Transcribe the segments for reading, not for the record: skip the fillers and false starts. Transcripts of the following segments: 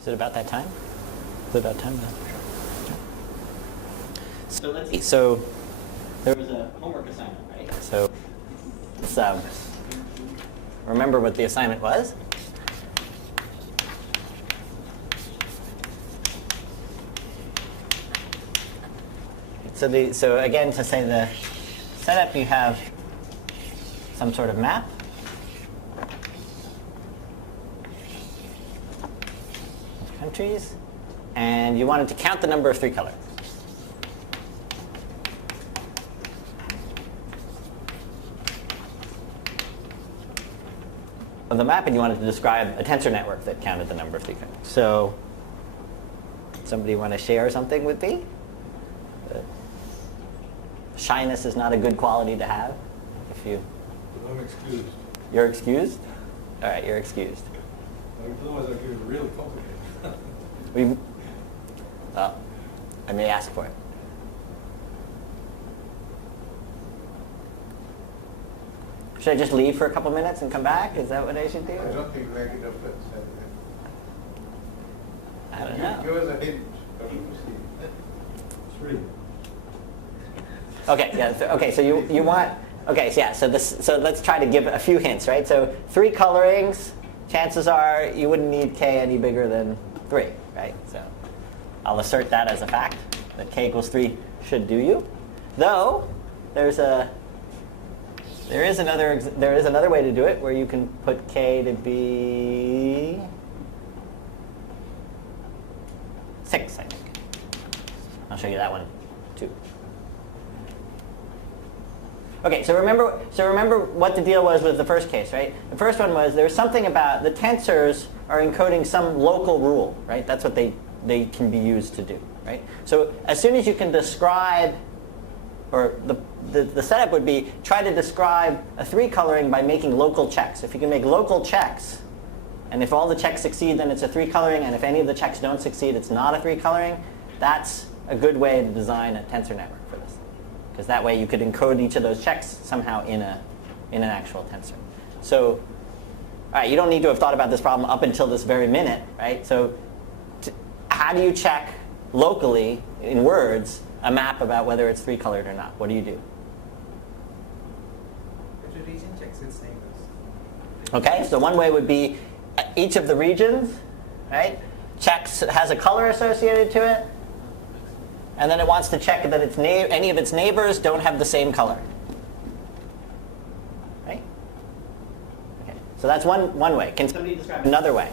Is it about that time? Is it about time? So let's see. So there was a homework assignment, right? So let's remember what the assignment was. So again, to say the setup, you have some sort of map. Countries, and you wanted to count the number of 3 colors. Of the map, and you wanted to describe a tensor network that counted the number of 3 colors. So, somebody want to share something with me? Shyness is not a good quality to have. If you. I'm excused. You're excused? All right, you're excused. Otherwise, I get really complicated. I may ask for it. Should I just leave for a couple minutes and come back? Is that what I should do? I don't think making a fence. I don't know. Give us a hint. Three. Okay. Yeah. Okay. So you want. Okay. So yeah. So let's try to give a few hints, right? So 3 colorings. Chances are you wouldn't need k any bigger than 3, right? So I'll assert that as a fact, that k equals 3 should do you. Though there is another way to do it where you can put k to be 6, I think. I'll show you that one too. Okay, so remember what the deal was with the first case, right? The first one was there was something about the tensors are encoding some local rule, right? That's what they can be used to do, right? So as soon as you can describe, or the setup would be try to describe a 3 coloring by making local checks. If you can make local checks, and if all the checks succeed, then it's a 3 coloring, and if any of the checks don't succeed, it's not a 3 coloring. That's a good way to design a tensor network for this. Because that way you could encode each of those checks somehow in an actual tensor. So, all right, you don't need to have thought about this problem up until this very minute, right? So, how do you check locally in words a map about whether it's 3 colored or not? What do you do? If the region checks its neighbors. Okay, so one way would be each of the regions, right, has a color associated to it. And then it wants to check that any of its neighbors don't have the same color. Right? Okay. So that's one way. Can somebody describe another way?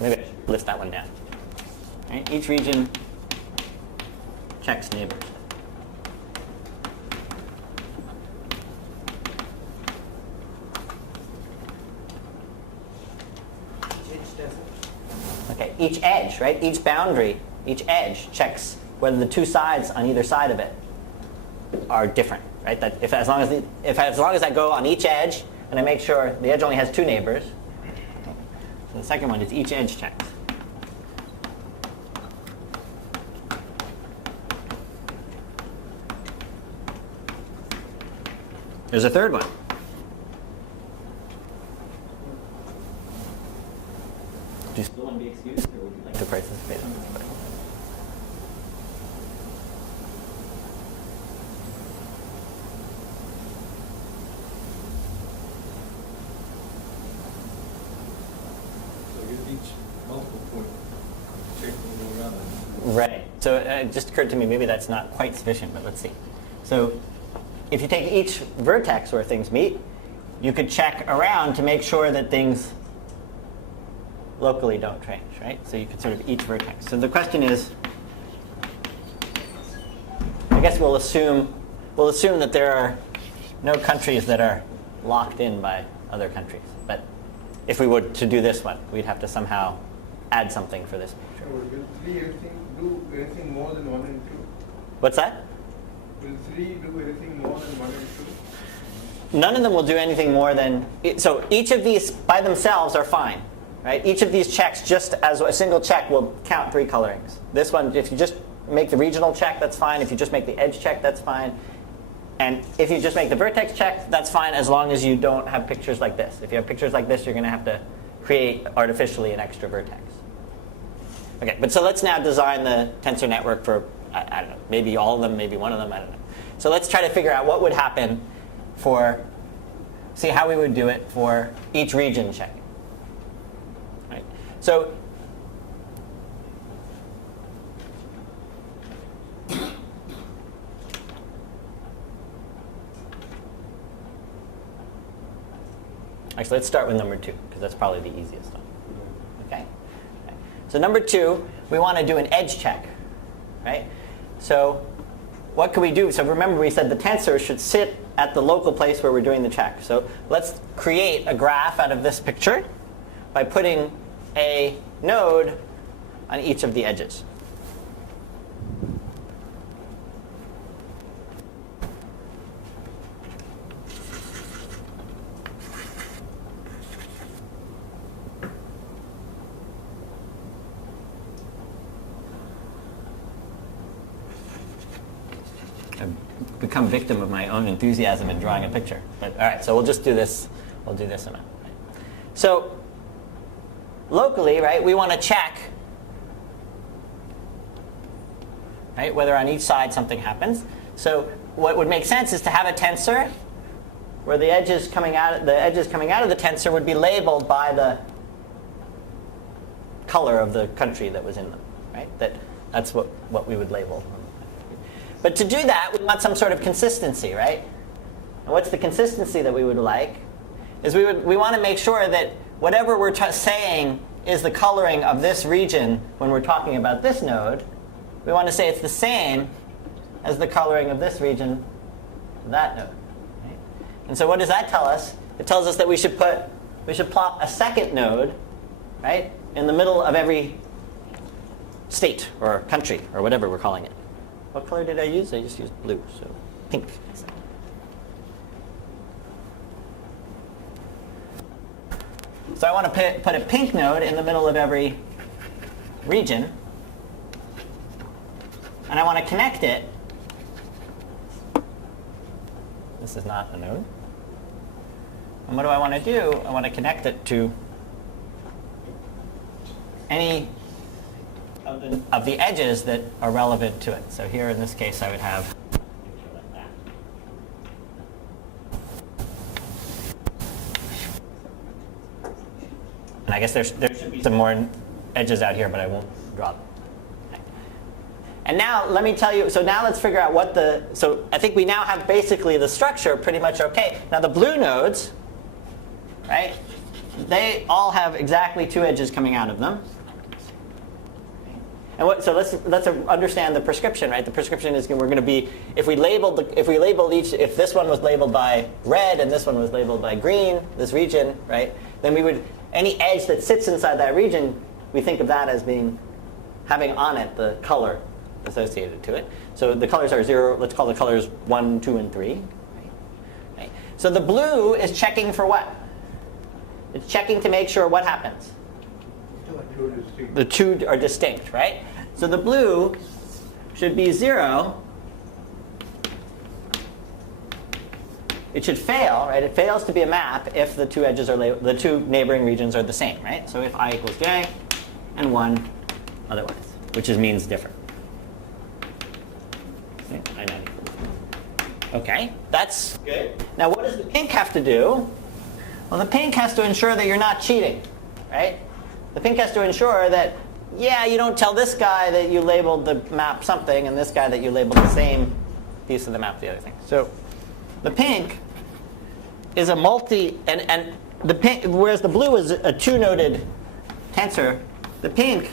Maybe I should list that one down. Right? Each region checks neighbors. Okay, each edge, right? Each boundary, each edge checks whether the 2 sides on either side of it are different, right? That as long as I go on each edge and I make sure the edge only has 2 neighbors. So the second one is each edge checks. There's a third one. Do you still want to be excused, or would you like to participate on this question? So you teach multiple point checking around. Right. So it just occurred to me maybe that's not quite sufficient, but let's see. So if you take each vertex where things meet, you could check around to make sure that things locally don't change, right? So you could sort of each vertex. So the question is, I guess we'll assume that there are no countries that are locked in by other countries. But if we were to do this one, we'd have to somehow add something for this picture. Will 3 do anything more than 1 and 2? What's that? Will 3 do anything more than 1 and 2? None of them will do anything more than, so each of these by themselves are fine. Right? Each of these checks, just as a single check, will count 3 colorings. This one, if you just make the regional check, that's fine. If you just make the edge check, that's fine. And if you just make the vertex check, that's fine as long as you don't have pictures like this. If you have pictures like this, you're going to have to create artificially an extra vertex. Okay, but so let's now design the tensor network for, I don't know, maybe all of them, maybe one of them, I don't know. So let's try to figure out what would happen for, see how we would do it for each region checking. Right? So actually, let's start with number 2, because that's probably the easiest one. Okay? So number 2, we want to do an edge check. Right? So what could we do? So remember we said the tensor should sit at the local place where we're doing the check. So let's create a graph out of this picture by putting a node on each of the edges. I've become victim of my own enthusiasm in drawing a picture. But all right, so we'll just do this. We'll do this amount. Right? So locally, right, we want to check, right, whether on each side something happens. So what would make sense is to have a tensor where the edges coming out of the tensor would be labeled by the color of the country that was in them. Right? That's what we would label. But to do that, we want some sort of consistency, right? And what's the consistency that we would like? Is we want to make sure that whatever we're saying is the coloring of this region when we're talking about this node, we want to say it's the same as the coloring of this region for that node. Right? And so what does that tell us? It tells us that we should plop a second node, right, in the middle of every state or country or whatever we're calling it. What color did I use? I just used blue, so pink. So I want to put a pink node in the middle of every region. And I want to connect it. This is not a node. And what do I want to do? I want to connect it to any of the edges that are relevant to it. So here in this case I would have like that. And I guess there should be some more edges out here, but I won't draw them. Okay. And now let me tell you, so now let's figure out so I think we now have basically the structure pretty much okay. Now the blue nodes, right, they all have exactly 2 edges coming out of them. And so let's understand the prescription, right? The prescription is we're going to be if this one was labeled by red and this one was labeled by green, this region, right? Then we would any edge that sits inside that region, we think of that as having on it the color associated to it. So the colors are 0. Let's call the colors 1, 2, and 3. Right? So the blue is checking for what? It's checking to make sure what happens. The 2 are distinct, right? So the blue should be 0. It should fail, right? It fails to be a map if the 2 edges are the 2 neighboring regions are the same, right? So if I equals j and 1 otherwise, which means different. Okay, that's good. Now what does the pink have to do? Well, the pink has to ensure that you're not cheating, right? The pink has to ensure that, yeah, you don't tell this guy that you labeled the map something and this guy that you labeled the same piece of the map the other thing. So the pink is a and the pink, whereas the blue is a 2-noded tensor, the pink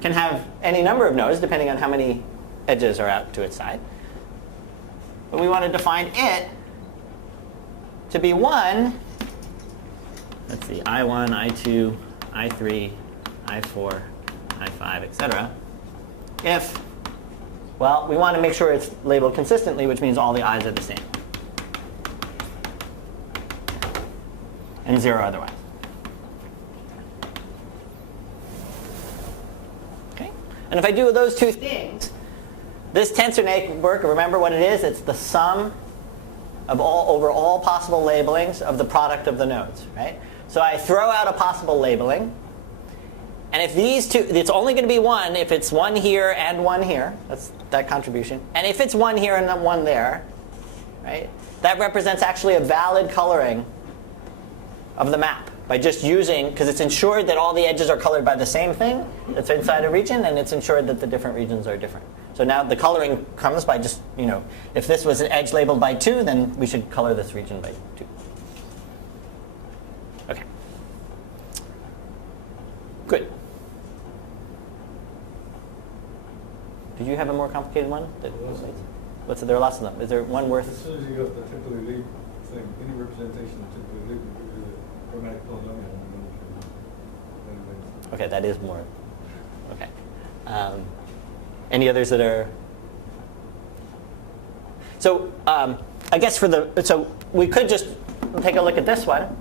can have any number of nodes depending on how many edges are out to its side. But we want to define it to be 1. Let's see, I1, I2, I3, I4, I5, etc. If, well, we want to make sure it's labeled consistently, which means all the i's are the same. And 0 otherwise. Okay? And if I do those two things, this tensor network, remember what it is? It's the sum of over all possible labelings of the product of the nodes, right? So I throw out a possible labeling. And if these two, it's only going to be one if it's one here and one here. That's that contribution. And if it's one here and one there, right? That represents actually a valid coloring of the map by just using, because it's ensured that all the edges are colored by the same thing that's inside a region, and it's ensured that the different regions are different. So now the coloring comes by just, if this was an edge labeled by 2, then we should color this region by 2. Okay. Good. Did you have a more complicated one? What's it? There are lots of them. Is there one worth? As soon as you got the typically lead thing, any representation of typically lead would be the chromatic polynomial. Okay, that is more. Okay. Any others that are? So I guess so we could just take a look at this one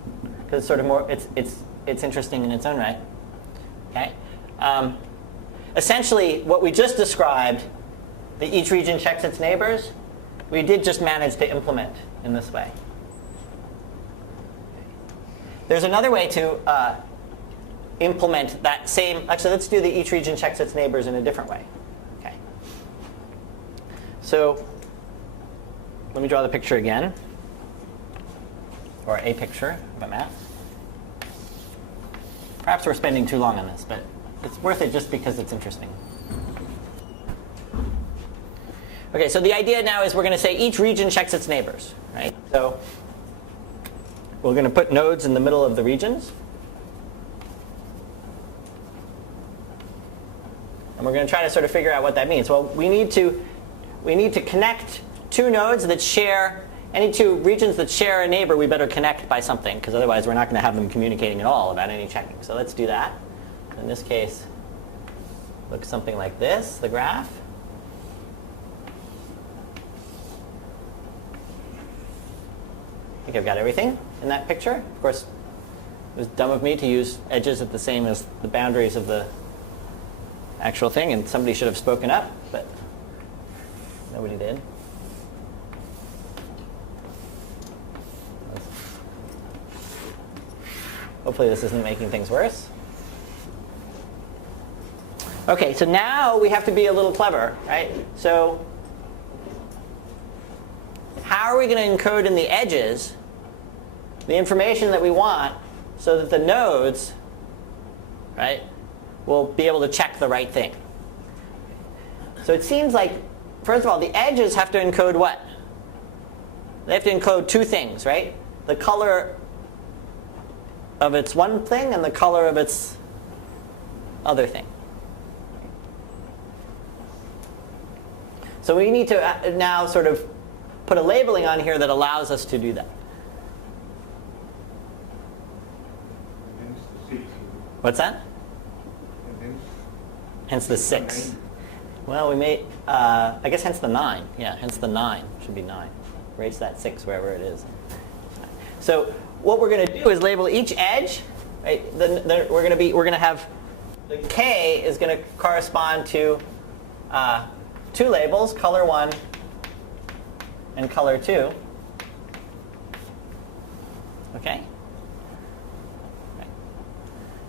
because it's sort of more. It's interesting in its own right. Okay. Essentially, what we just described, that each region checks its neighbors, we did just manage to implement in this way. There's another way to implement that same. Actually, let's do the each region checks its neighbors in a different way. Okay. So let me draw the picture again, or a picture of a map. Perhaps we're spending too long on this, but it's worth it just because it's interesting. Okay, so the idea now is we're going to say each region checks its neighbors, right? So we're going to put nodes in the middle of the regions. And we're going to try to sort of figure out what that means. Well, we need to connect two nodes that share, any two regions that share a neighbor, we better connect by something, because otherwise we're not going to have them communicating at all about any checking. So let's do that. In this case, looks something like this, the graph. I think I've got everything in that picture. Of course, it was dumb of me to use edges at the same as the boundaries of the actual thing, and somebody should have spoken up, but nobody did. Hopefully this isn't making things worse. Okay, so now we have to be a little clever, right? So how are we going to encode in the edges the information that we want so that the nodes, right, will be able to check the right thing? So it seems like, first of all, the edges have to encode what? They have to encode two things, right? The color of its one thing and the color of its other thing. So we need to now sort of put a labeling on here that allows us to do that. Hence the 6. What's that? Hence the 6. Well, we may, I guess hence the 9. Yeah, hence the 9 should be 9. Erase that 6 wherever it is. So what we're going to do is label each edge. Right? We're going to have the K is going to correspond to two labels, color 1 and color 2. Okay.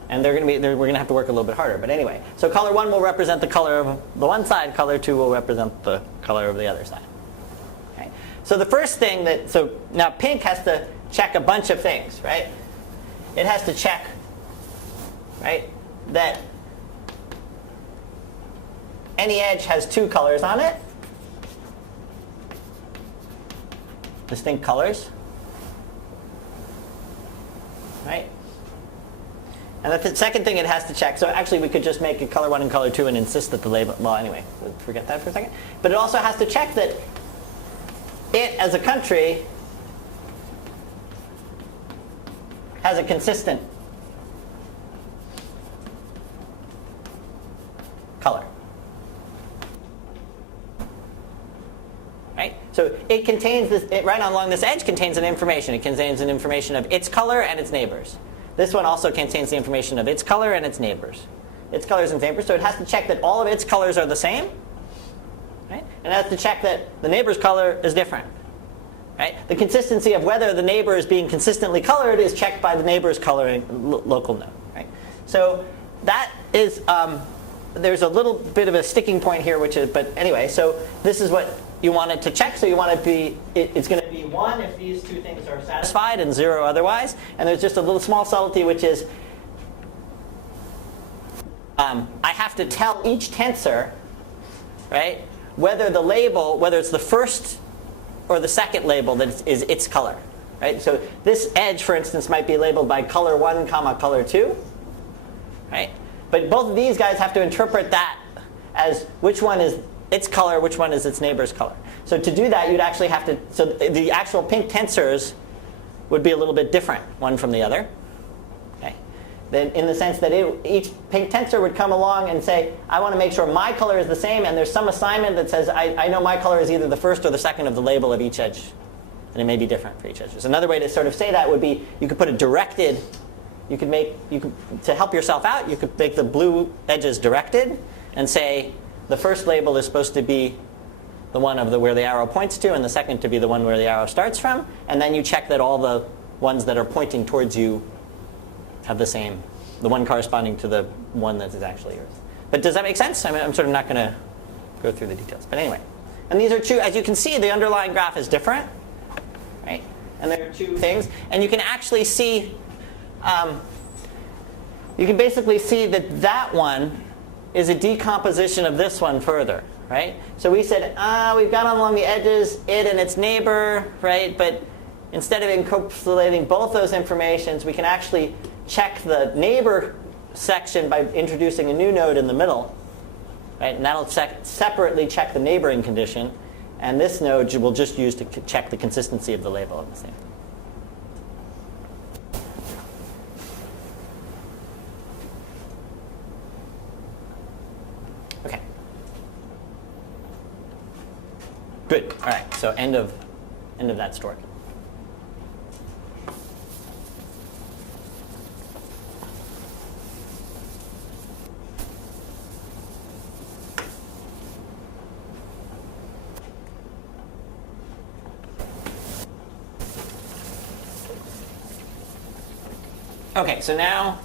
And they're going to be, we're going to have to work a little bit harder. But anyway, so color 1 will represent the color of the one side. Color 2 will represent the color of the other side. Okay. So the first thing so now pink has to check a bunch of things, right? It has to check, right, that any edge has two colors on it, distinct colors, right? And the second thing it has to check, so actually we could just make it color 1 and color 2 and insist that the label, well anyway, forget that for a second. But it also has to check that it, as a country, has a consistent color. Right? So it contains this, right along this edge contains an information. It contains an information of its color and its neighbors. This one also contains the information of its color and its neighbors. its colors and neighbors. So it has to check that all of its colors are the same. Right? And it has to check that the neighbor's color is different. Right? The consistency of whether the neighbor is being consistently colored is checked by the neighbor's coloring local node. Right? So that is, there's a little bit of a sticking point here, which is, but anyway, so this is what you want it to check. So you want it to be, it's going to be 1 if these two things are satisfied and 0 otherwise. And there's just a little small subtlety, which is I have to tell each tensor, right, whether the label, whether it's the first or the second label that is its color. Right? So this edge, for instance, might be labeled by color 1, comma color 2. Right? But both of these guys have to interpret that as which one is its color, which one is its neighbor's color. So to do that, you'd actually have to, so the actual pink tensors would be a little bit different, one from the other. Okay? Then in the sense that each pink tensor would come along and say, I want to make sure my color is the same, and there's some assignment that says, I know my color is either the first or the second of the label of each edge. And it may be different for each edge. So another way to sort of say that would be, you could put a directed, to help yourself out, you could make the blue edges directed and say the first label is supposed to be the one of where the arrow points to, and the second to be the one where the arrow starts from. And then you check that all the ones that are pointing towards you have the same, the one corresponding to the one that is actually yours. But does that make sense? I mean, I'm sort of not going to go through the details. But anyway. And these are two, as you can see, the underlying graph is different. Right? And there are two things. And you can actually see, you can basically see that that one is a decomposition of this one further. Right? So we said, we've got along the edges it and its neighbor, right? But instead of encapsulating both those informations, we can actually check the neighbor section by introducing a new node in the middle. Right? And that'll separately check the neighboring condition. And this node we'll just use to check the consistency of the label of the same. Okay. Good. All right. So end of that story. Okay, so now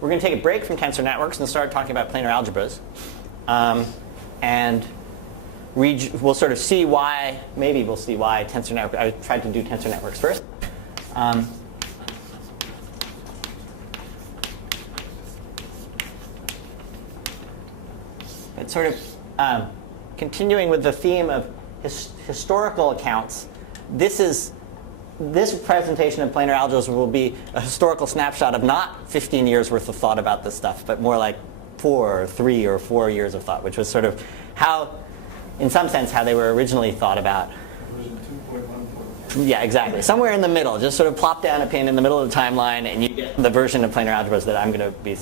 we're going to take a break from tensor networks and start talking about planar algebras. And we'll sort of see why, maybe we'll see why tensor network, I tried to do tensor networks first. But sort of continuing with the theme of historical accounts, this presentation of planar algebras will be a historical snapshot of not 15 years worth of thought about this stuff, but more like 3 or 4 years of thought, which was sort of how, in some sense, how they were originally thought about. Version 2.1. Yeah, exactly. Somewhere in the middle. Just sort of plop down a pin in the middle of the timeline, and you get the version of planar algebras that I'm going to be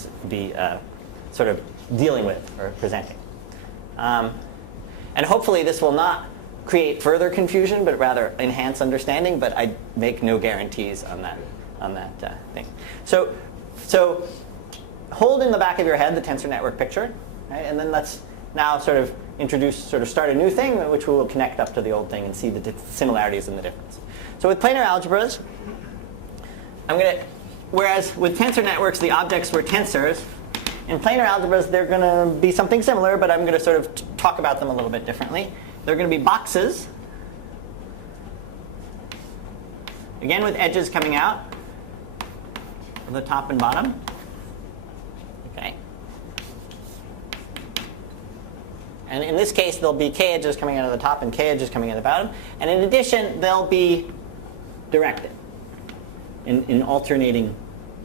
sort of dealing with or presenting. And hopefully this will not create further confusion, but rather enhance understanding. But I make no guarantees on that thing. So hold in the back of your head the tensor network picture, right? And then let's now sort of start a new thing, which we will connect up to the old thing and see the similarities and the difference. So with planar algebras, whereas with tensor networks the objects were tensors, in planar algebras they're going to be something similar, but I'm going to sort of talk about them a little bit differently. They're going to be boxes, again with edges coming out of the top and bottom. Okay. And in this case, there'll be k edges coming out of the top and k edges coming out of the bottom. And in addition, they'll be directed in alternating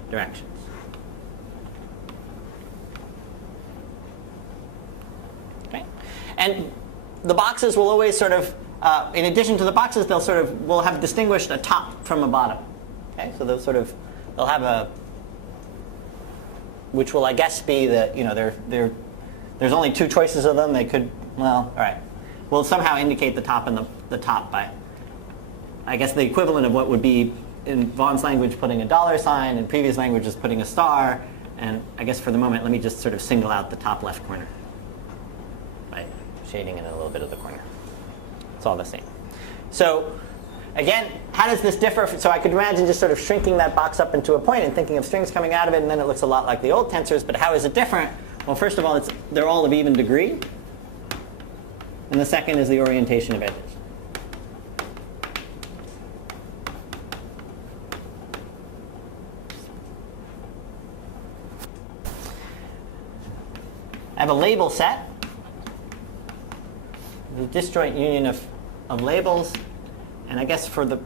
directions. Okay. And the boxes will always sort of, in addition to the boxes, we'll have distinguished a top from a bottom. Okay, so they'll have which will I guess be there's only two choices of them. They could, well, all right, we'll somehow indicate the top and the top by, I guess the equivalent of what would be in Vaughn's language putting a $sign, in previous languages putting a star, and I guess for the moment let me just sort of single out the top left corner by shading in a little bit of the corner. It's all the same. So again, how does this differ? So I could imagine just sort of shrinking that box up into a point and thinking of strings coming out of it, and then it looks a lot like the old tensors, but how is it different? Well, first of all, they're all of even degree, and the second is the orientation of edges. I have a label set, the disjoint union of labels, and I guess for the,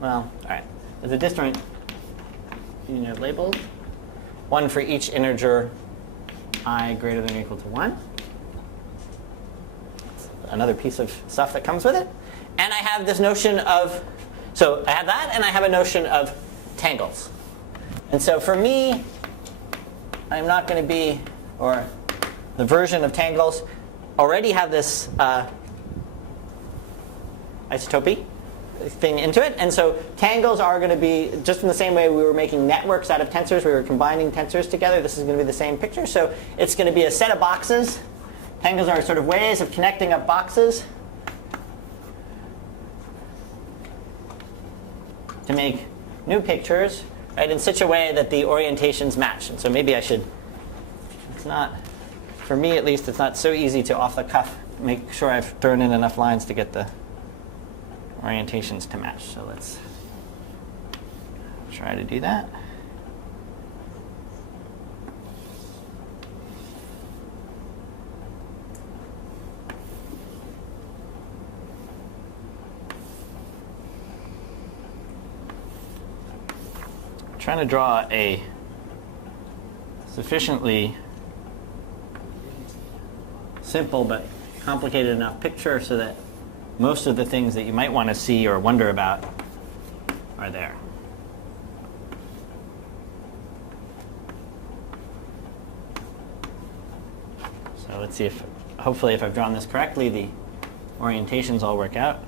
well, all right, there's a disjoint union of labels, one for each integer I greater than or equal to 1. Another piece of stuff that comes with it. And I have this notion of, so I have that, and I have a notion of tangles. And so for me, I'm not going to be, or the version of tangles, already have this isotopy thing into it. And so tangles are going to be, just in the same way we were making networks out of tensors, we were combining tensors together, this is going to be the same picture. So it's going to be a set of boxes. Tangles are sort of ways of connecting up boxes to make new pictures, right, in such a way that the orientations match. And so maybe I should, it's not, for me at least, it's not so easy to off the cuff make sure I've thrown in enough lines to get the orientations to match. So let's try to do that. Trying to draw a sufficiently simple but complicated enough picture so that most of the things that you might want to see or wonder about are there. So let's see if, hopefully if I've drawn this correctly, the orientations all work out.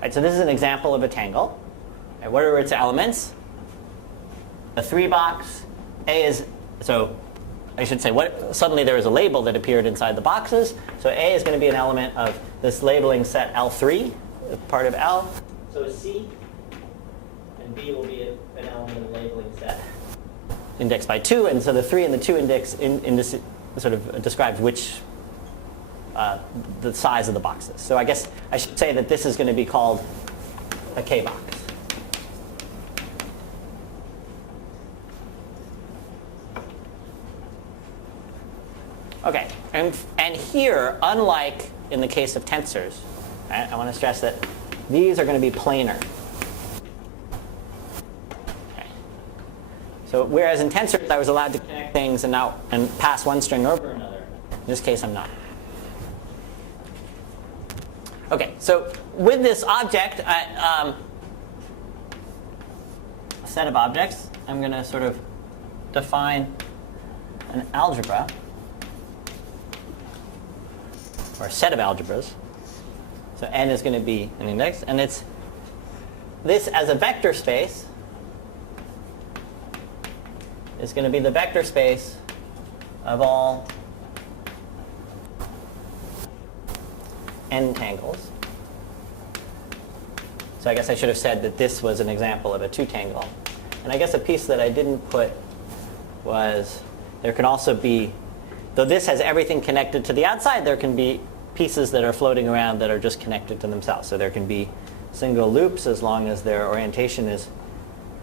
Right, so this is an example of a tangle. Right, what are its elements? A 3-box. A is, so I should say, suddenly there is a label that appeared inside the boxes. So A is going to be an element of this labeling set L3, part of L. So is C. And B will be an element of the labeling set indexed by 2. And so the 3 and the 2 index sort of describes which the size of the boxes. So I guess I should say that this is going to be called a K box. Okay, and here, unlike in the case of tensors, right, I want to stress that these are going to be planar. Okay. So whereas in tensors I was allowed to connect things and pass one string over another, in this case I'm not. Okay, so with this object, a set of objects, I'm going to sort of define an algebra, or a set of algebras. So n is going to be an index, and it's this as a vector space is going to be the vector space of all n tangles. So I guess I should have said that this was an example of a 2-tangle. And I guess a piece that I didn't put was there can also be, though this has everything connected to the outside, there can be pieces that are floating around that are just connected to themselves. So there can be single loops as long as their orientation is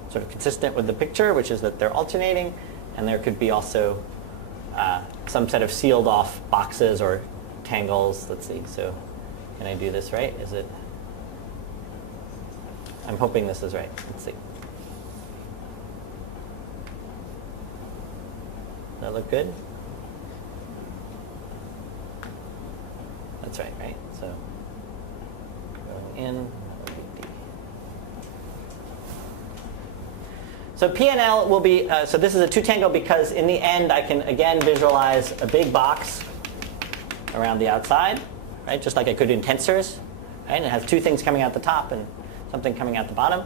sort of consistent with the picture, which is that they're alternating. And there could be also some set of sealed off boxes or tangles. Let's see. So can I do this right? Is it? I'm hoping this is right. Let's see. Does that look good? That's right, right? So going in, that would be D. So P and L will be, so this is a 2-tangle because in the end I can again visualize a big box around the outside, right? Just like I could in tensors, right? And it has 2 things coming out the top and something coming out the bottom.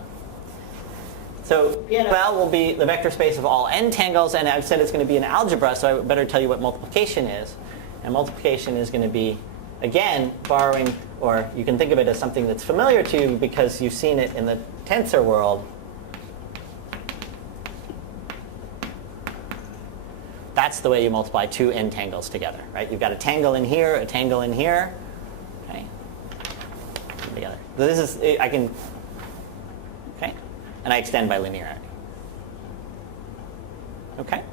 So P and L will be the vector space of all n tangles, and I've said it's going to be an algebra, so I better tell you what multiplication is. And multiplication is going to be, again, borrowing, or you can think of it as something that's familiar to you because you've seen it in the tensor world. That's the way you multiply 2 n tangles together, right? You've got a tangle in here, a tangle in here, okay? Together. So this is, I can, okay? And I extend by linearity. Okay?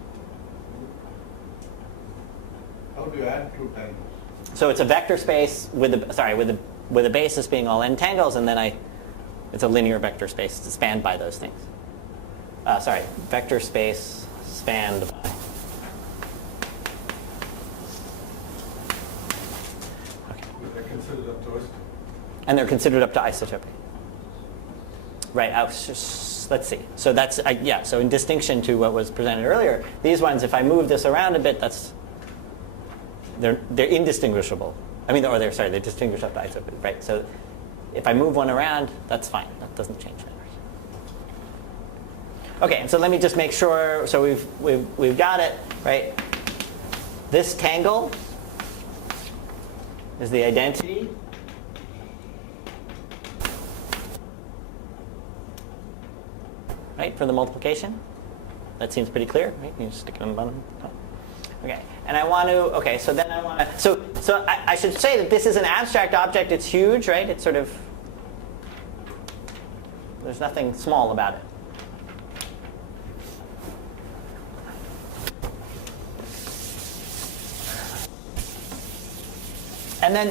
How do you add 2 tangles? So it's a vector space with a basis being all n tangles, and then it's a linear vector space spanned by those things. Vector space spanned by. They're considered up to us. And they're considered up to isotopy. Right. Let's see. So that's yeah. So in distinction to what was presented earlier, these ones, if I move this around a bit, they're indistinguishable. I mean, they're distinguished up to isotopy. Right. So if I move one around, that's fine. That doesn't change that. Okay. So let me just make sure. So we've got it right. This tangle is the identity. Right, for the multiplication. That seems pretty clear, right? You just stick it on the bottom. Okay, and I want to, okay, so then I want to, so I should say that this is an abstract object. It's huge, right? It's sort of, there's nothing small about it. And then,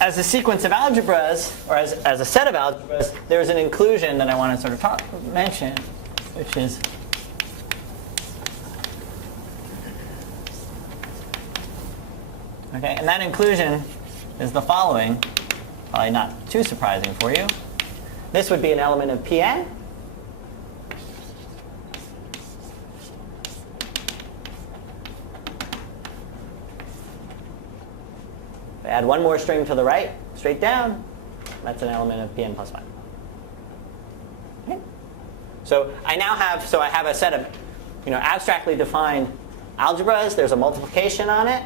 as a sequence of algebras, or as a set of algebras, there's an inclusion that I want to sort of mention, which is okay, and that inclusion is the following, probably not too surprising for you. This would be an element of Pn. Add one more string to the right, straight down. That's an element of Pn plus 5. Okay. So I now have, I have a set of, abstractly defined algebras. There's a multiplication on it,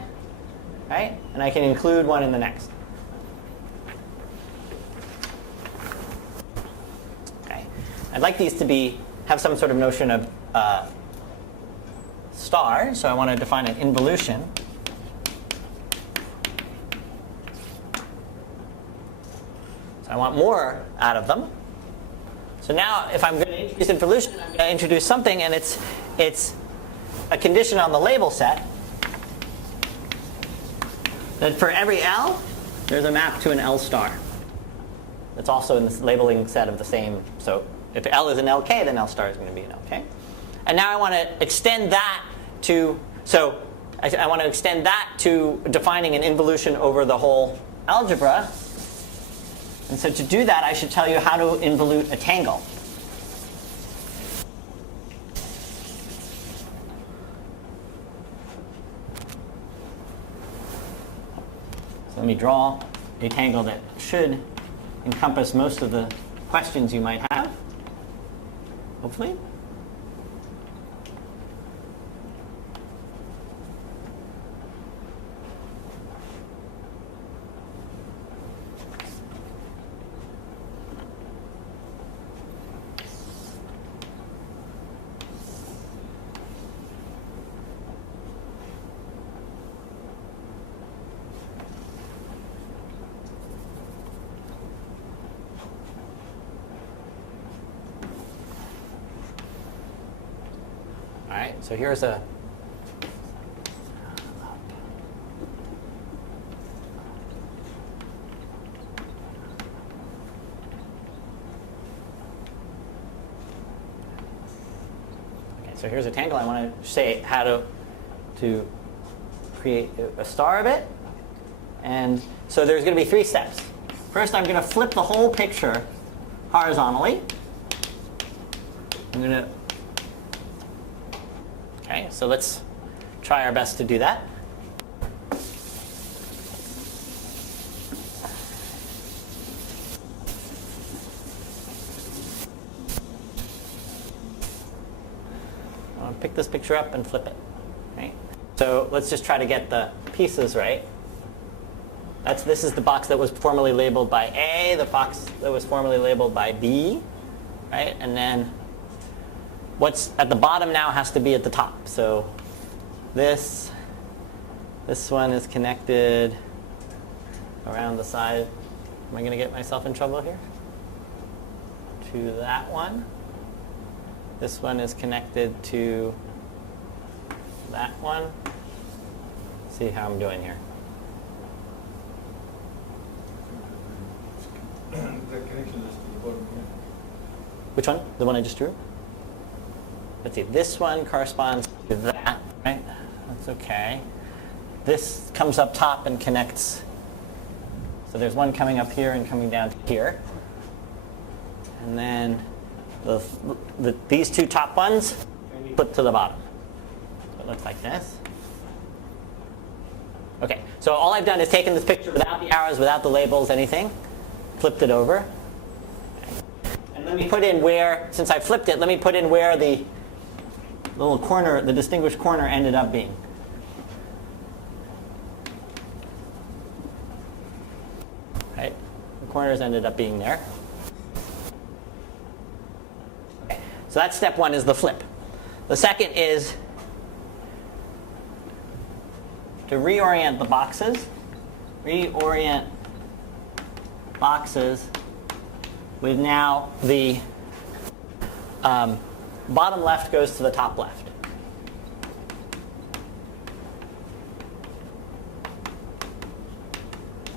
right? And I can include one in the next. Okay. I'd like these to have some sort of notion of star. So I want to define an involution. I want more out of them. So now if I'm going to introduce involution, I'm going to introduce something, and it's a condition on the label set that for every L, there's a map to an L star. That's also in this labeling set of the same. So if L is an LK, then L star is going to be an LK. And now I want to extend that to, I want to extend that to defining an involution over the whole algebra. And so to do that, I should tell you how to involute a tangle. So let me draw a tangle that should encompass most of the questions you might have, hopefully. So here's a so here's a tangle. I want to say how to create a star of it. And so there's going to be 3 steps. First, I'm going to flip the whole picture horizontally. I'm going to Okay, so let's try our best to do that. I'll pick this picture up and flip it. Right? So let's just try to get the pieces right. This is the box that was formerly labeled by A, the box that was formerly labeled by B, right? And then what's at the bottom now has to be at the top. So this one is connected around the side. Am I going to get myself in trouble here? To that one. This one is connected to that one. Let's see how I'm doing here. That connection is to the bottom here. Which one? The one I just drew? Let's see. This one corresponds to that, right? That's okay. This comes up top and connects. So there's one coming up here and coming down here. And then these two top ones put to the bottom. So it looks like this. Okay, so all I've done is taken this picture without the arrows, without the labels, anything, flipped it over. And let me put in where, since I flipped it, let me put in where the little corner, the distinguished corner ended up being. Right? The corners ended up being there. Okay. So that's step one, is the flip. The second is to reorient the boxes. Reorient boxes with now the bottom left goes to the top left.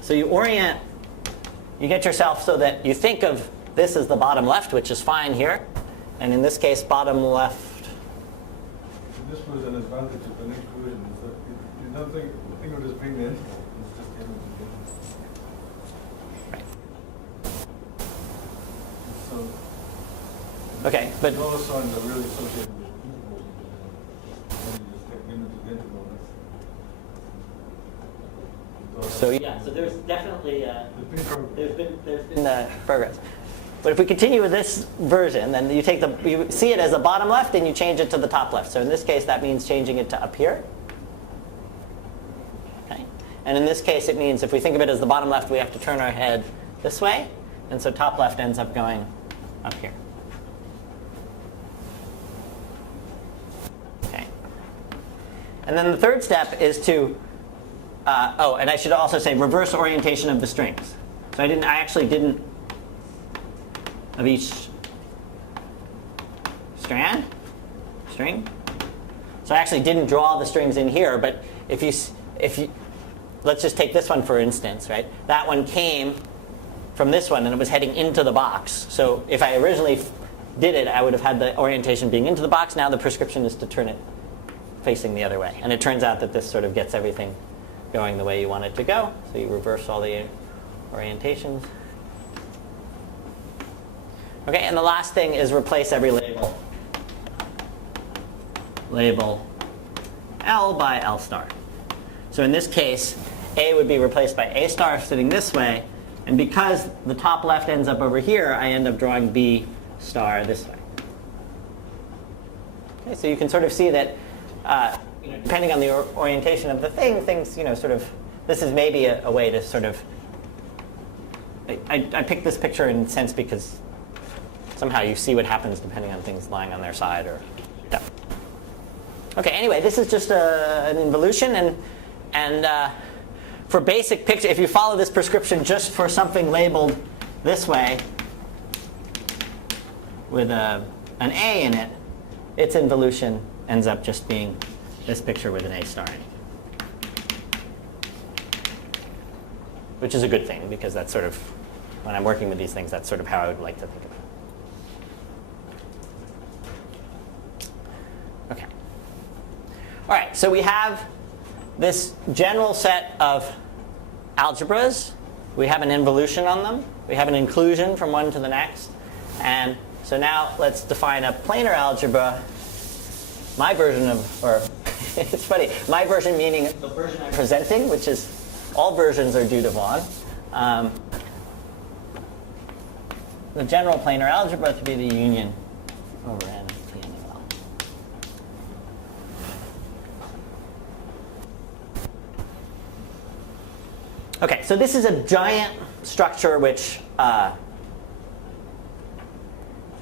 So you get yourself so that you think of this as the bottom left, which is fine here. And in this case, bottom left. This was an advantage of the next version. Is that you don't think of it as being the interval. It's just the interval. Right. So, Okay, but dollar signs are really associated with intervals. And you just take the image of the interval. so yeah, so there's definitely There's been progress. there's been progress. But if we continue with this version, then you see it as the bottom left and you change it to the top left. So in this case, that means changing it to up here. Okay. And in this case, it means if we think of it as the bottom left, we have to turn our head this way. And so top left ends up going up here. Okay. And then the third step is to, and I should also say reverse orientation of the strings. So I actually didn't, of each string. So I actually didn't draw the strings in here, but if you, let's just take this one for instance, right? That one came from this one and it was heading into the box. So if I originally did it, I would have had the orientation being into the box. Now the prescription is to turn it facing the other way. And it turns out that this sort of gets everything going the way you want it to go. So you reverse all the orientations. Okay, and the last thing is replace every label. Label L by L star. So in this case, A would be replaced by A star sitting this way. And because the top left ends up over here, I end up drawing B star this way. Okay, so you can sort of see that depending on the orientation of the thing, things, sort of, this is maybe a way to sort of, I picked this picture in a sense because somehow you see what happens depending on things lying on their side or, yeah. Okay, anyway, this is just an involution, and for basic picture, if you follow this prescription just for something labeled this way with an A in it, its involution ends up just being this picture with an A star in it. Which is a good thing, because that's sort of, when I'm working with these things, that's sort of how I would like to think of it. Okay. All right, so we have this general set of algebras. We have an involution on them. We have an inclusion from one to the next. And so now let's define a planar algebra my version of, or it's funny, my version meaning the version I'm presenting, which is all versions are due to Vaughan. The general planar algebra to be the union over n of P and of L. Okay, so this is a giant structure which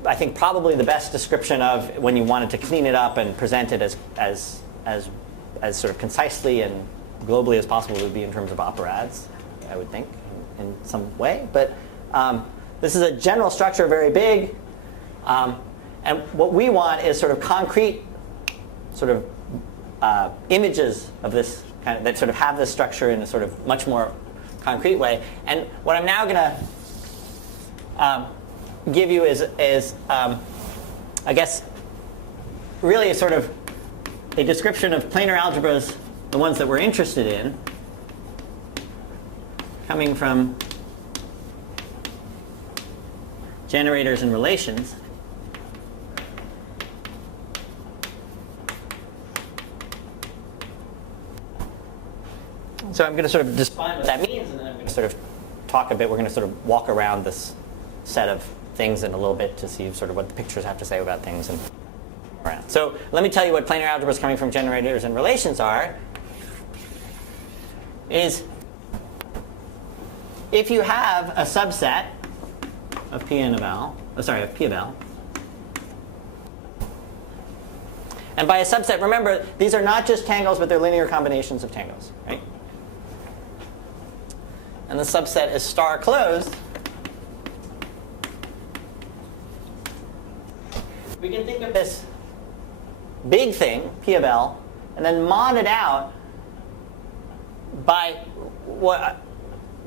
I think probably the best description of when you wanted to clean it up and present it as sort of concisely and globally as possible would be in terms of operads, I would think, in some way. But this is a general structure, very big. And what we want is sort of concrete sort of images of this kind of, that sort of have this structure in a sort of much more concrete way. And what I'm now going to give you is I guess, really a sort of a description of planar algebras, the ones that we're interested in, coming from generators and relations. So I'm going to sort of define what that means, and then I'm going to sort of talk a bit. We're going to sort of walk around this set of things in a little bit to see sort of what the pictures have to say about things and around. So let me tell you what planar algebras coming from generators and relations are. Is if you have a subset of Pn of L, of P of L, and by a subset, remember, these are not just tangles, but they're linear combinations of tangles, right? And the subset is star closed. We can think of this big thing, P of L, and then mod it out by what,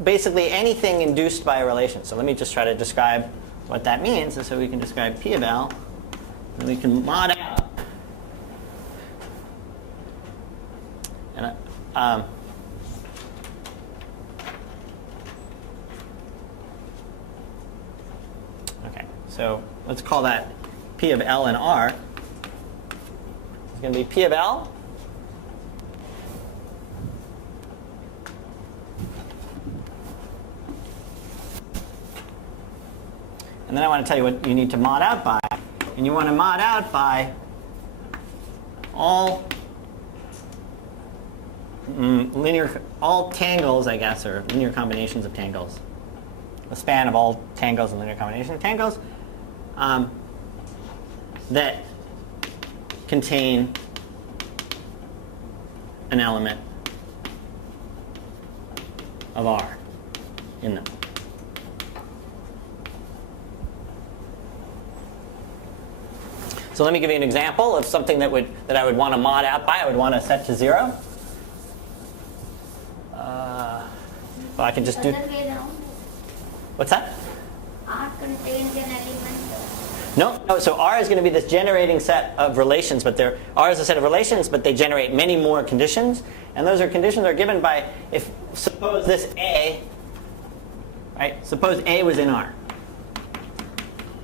basically anything induced by a relation. So let me just try to describe what that means. And so we can describe P of L, and we can mod out. And okay, so let's call that P of L and R. It's going to be P of L and then I want to tell you what you need to mod out by. And you want to mod out by all all tangles, I guess, or linear combinations of tangles. The span of all tangles and linear combination of tangles that contain an element of R in them. So let me give you an example of something that I would want to mod out by. I would want to set to 0. Well, I can just do. What's that? R contains an element. No. So R is going to be this generating set of relations, but R is a set of relations, but they generate many more conditions, and those conditions are given by suppose this A, right? Suppose A was in R.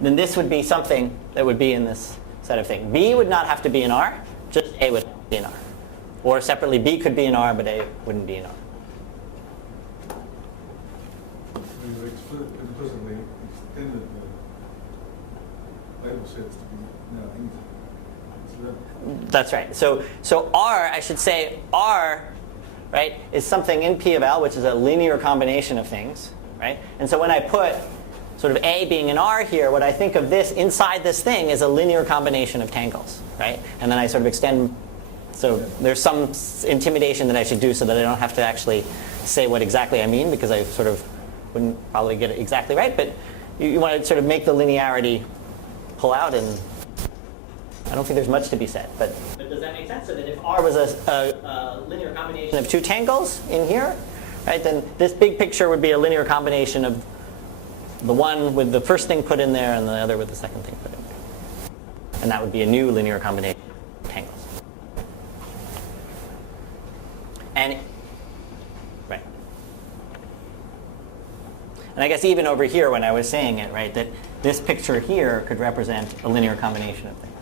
Then this would be something that would be in this set of things. B would not have to be in R, just A would be in R. Or separately, B could be in R, but A wouldn't be in R. You implicitly extended the label sets to be now easy. That's right. So R, I should say R, right, is something in P of L, which is a linear combination of things, right? And so when I put sort of A being an R here, what I think of this inside this thing is a linear combination of tangles, right? And then I sort of extend. So there's some intimidation that I should do so that I don't have to actually say what exactly I mean, because I sort of wouldn't probably get it exactly right. But you want to sort of make the linearity pull out, and I don't think there's much to be said. But does that make sense? So that if R was a linear combination of two tangles in here, right, then this big picture would be a linear combination of the one with the first thing put in there and the other with the second thing put in there. And that would be a new linear combination of tangles. And right. And I guess even over here when I was saying it, right, that this picture here could represent a linear combination of things.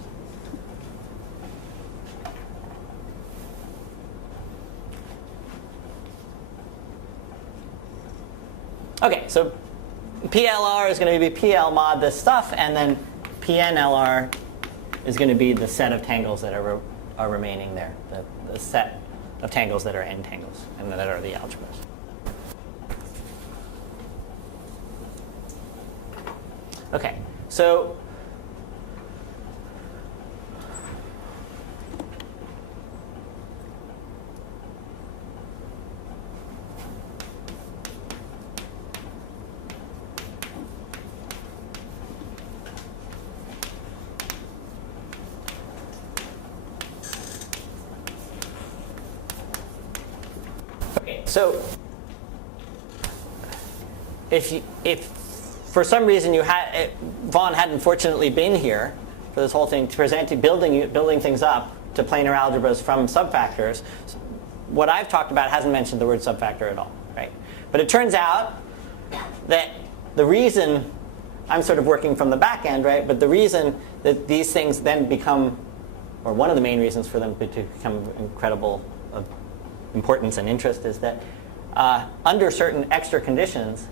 Okay, so PLR is going to be PL mod this stuff, and then PNLR is going to be the set of tangles that are remaining there, the set of tangles that are n tangles, and that are the algebras. Okay, so So if for some reason Vaughn hadn't fortunately been here for this whole thing, to building things up to planar algebras from subfactors, what I've talked about hasn't mentioned the word subfactor at all, right? But it turns out that the reason I'm sort of working from the back end, right? But the reason that these things then become, or one of the main reasons for them to become incredible of importance and interest, is that under certain extra conditions,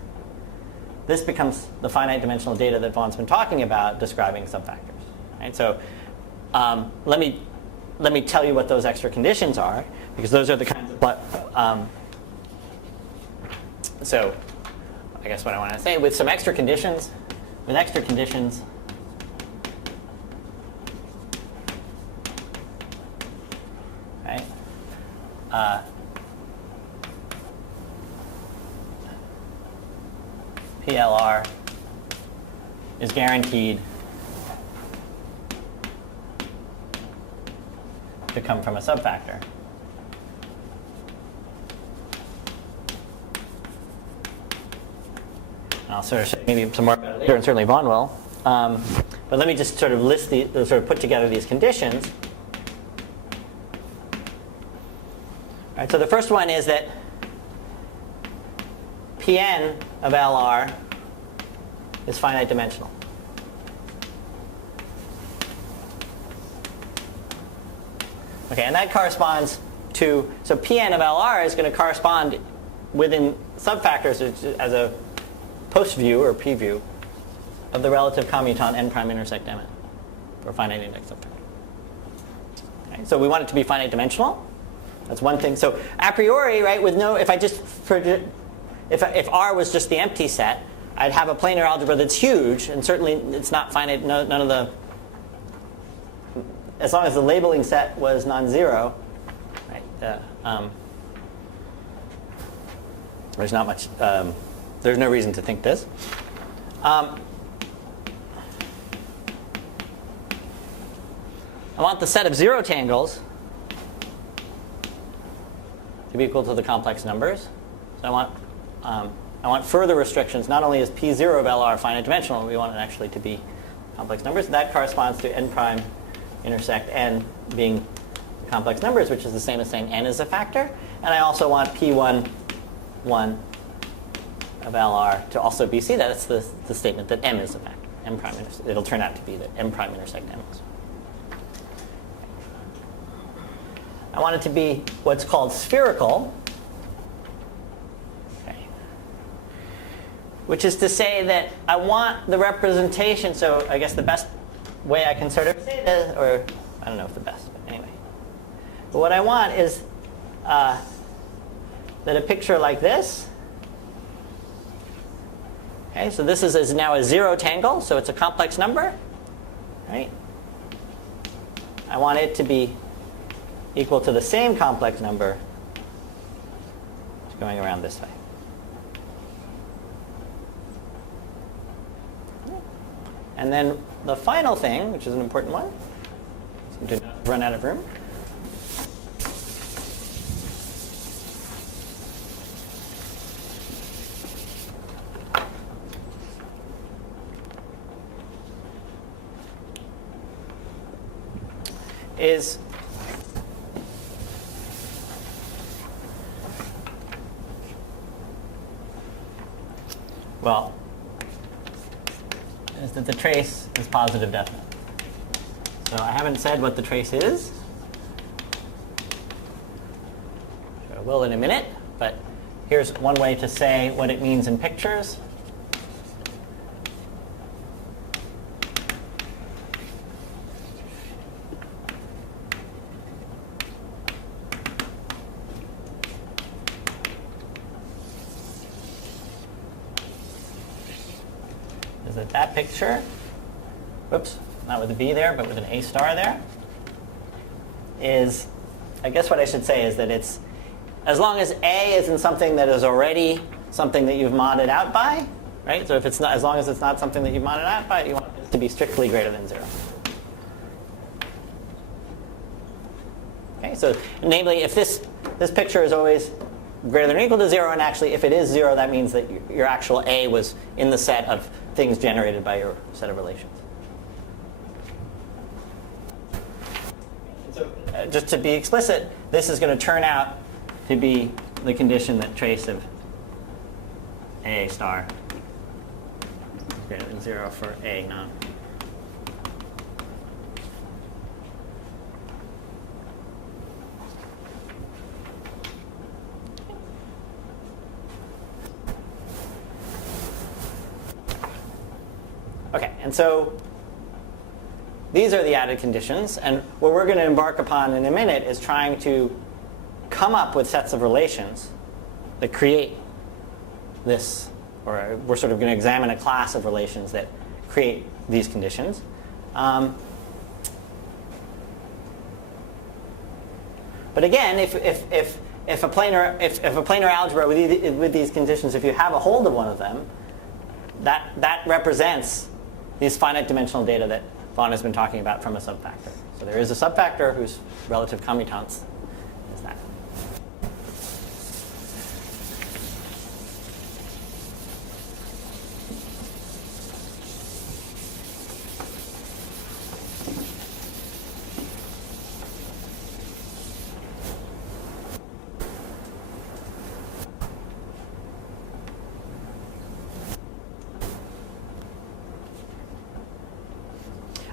this becomes the finite dimensional data that Vaughn's been talking about describing subfactors. Right? So let me tell you what those extra conditions are, because those are the kinds of so I guess what I want to say with extra conditions, right? PLR is guaranteed to come from a subfactor. I'll sort of show maybe some more about it later, and certainly Vaughn will. But let me just sort of put together these conditions. All right, so the first one is that Pn of LR is finite dimensional. Okay, and that corresponds to, so Pn of LR is going to correspond within subfactors as a post view or p-view of the relative commutant n prime intersect mn for a finite index subfactor. Okay, so we want it to be finite dimensional. That's one thing. So a priori, right, with no, if R was just the empty set, I'd have a planar algebra that's huge, and certainly it's not finite. None of the, as long as the labeling set was non-zero, right? There's not much. There's no reason to think this. I want the set of zero tangles to be equal to the complex numbers. So I want further restrictions. Not only is P0 of LR finite dimensional, we want it actually to be complex numbers. That corresponds to n prime intersect n being complex numbers, which is the same as saying n is a factor. And I also want P1 of LR to also be C. That's the statement that m is a factor. M prime it'll turn out to be that m prime intersect m is. I want it to be what's called spherical, okay, which is to say that I want the representation. So I guess the best way I can sort of say this, or I don't know if the best, but anyway. But what I want is that a picture like this. Okay, so this is now a zero tangle, so it's a complex number, right? I want it to be equal to the same complex number going around this way. And then the final thing, which is an important one, so do not run out of room, is is that the trace is positive definite. So I haven't said what the trace is. I will in a minute, but here's one way to say what it means in pictures. Is that picture, whoops, not with a B there, but with an A star there, is, I guess what I should say is that it's, as long as A isn't something that is already something that you've modded out by, right? So if it's not, as long as it's not something that you've modded out by, you want it to be strictly greater than 0. Okay, so namely, if this picture is always greater than or equal to 0, and actually if it is 0, that means that your actual A was in the set of things generated by your set of relations. So just to be explicit, this is going to turn out to be the condition that trace of A star is greater than 0 for A non. Okay, and so these are the added conditions, and what we're going to embark upon in a minute is trying to come up with sets of relations that create this, or we're sort of going to examine a class of relations that create these conditions. But again, if a planar algebra with these conditions, if you have a hold of one of them, that represents these finite dimensional data that Vaughn has been talking about from a subfactor. So there is a subfactor whose relative commutance is that.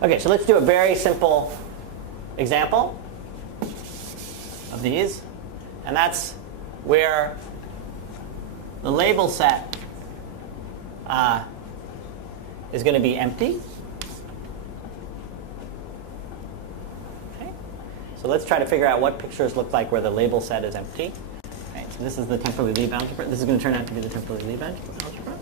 Okay, so let's do a very simple example of these. And that's where the label set is going to be empty. Okay, so let's try to figure out what pictures look like where the label set is empty. Okay, so this is the temporally Lieb algebra. This is going to turn out to be the temporally Lieb algebra.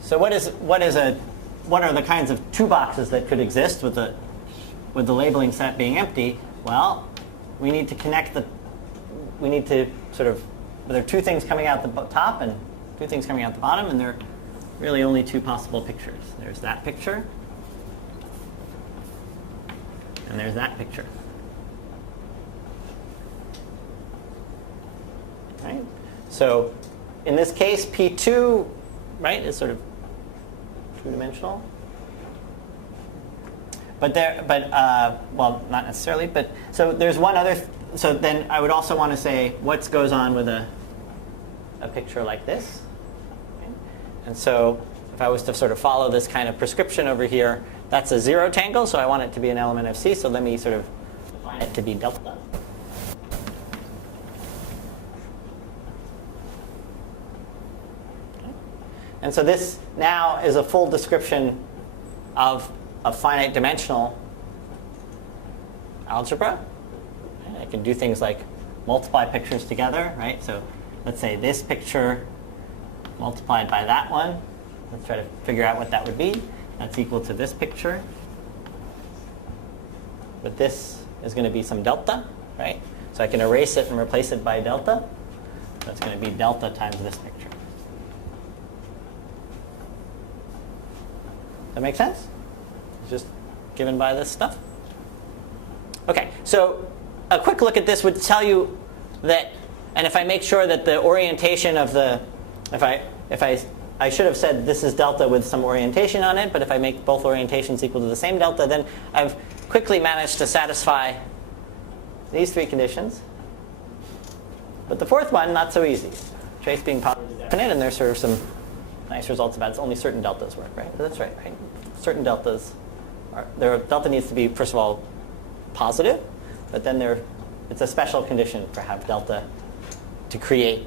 So what are the kinds of two boxes that could exist with the labeling set being empty? Well, we need to there are two things coming out the top and two things coming out the bottom, and there are really only two possible pictures. There's that picture, and there's that picture. Right? So in this case, P2, right, is sort of two-dimensional. Well, not necessarily, but so there's one other, so then I would also want to say what goes on with a picture like this. Okay? And so if I was to sort of follow this kind of prescription over here, that's a zero tangle, so I want it to be an element of C, so let me sort of define it to be delta. And so this now is a full description of a finite dimensional algebra. I can do things like multiply pictures together, right? So let's say this picture multiplied by that one. Let's try to figure out what that would be. That's equal to this picture. But this is going to be some delta, right? So I can erase it and replace it by delta. That's going to be delta times this picture. That make sense? It's just given by this stuff. Okay, so a quick look at this would tell you that, and if I make sure that the orientation of the, I should have said this is delta with some orientation on it, but if I make both orientations equal to the same delta, then I've quickly managed to satisfy these three conditions. But the fourth one, not so easy. Trace being positive definite, and there's sort of some nice results about it. It's only certain deltas work, right? That's right, right? Certain deltas delta needs to be, first of all, positive, but then it's a special condition for have delta to create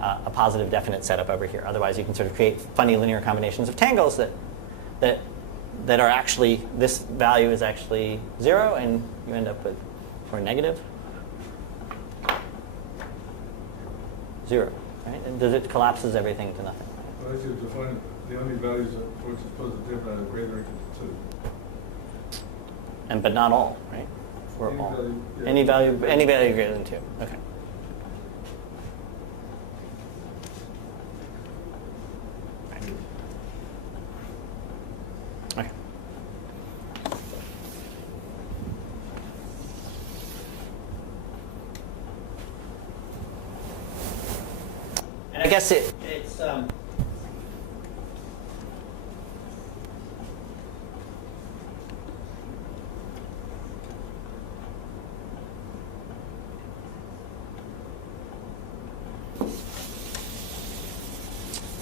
a positive definite setup over here. Otherwise, you can sort of create funny linear combinations of tangles that are actually, this value is actually 0, and you end up with, or negative 0, right? And it collapses everything to nothing. Well, as you define, the only values for which is positive are greater or equal to 2. But not all, right? Or Any all. value, yeah. Any value greater than 2. Okay. Okay. And I guess it's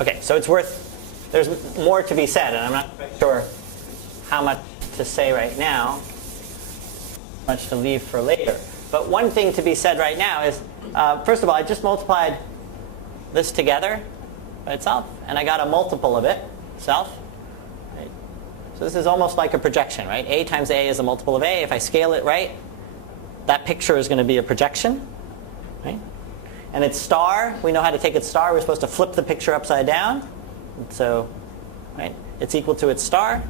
okay, so there's more to be said, and I'm not quite sure how much to say right now, how much to leave for later. But one thing to be said right now is, first of all, I just multiplied this together by itself, and I got a multiple of itself. Right? So this is almost like a projection, right? A times A is a multiple of A. If I scale it right, that picture is going to be a projection, right? And its star, we know how to take its star. We're supposed to flip the picture upside down. So, right, it's equal to its star.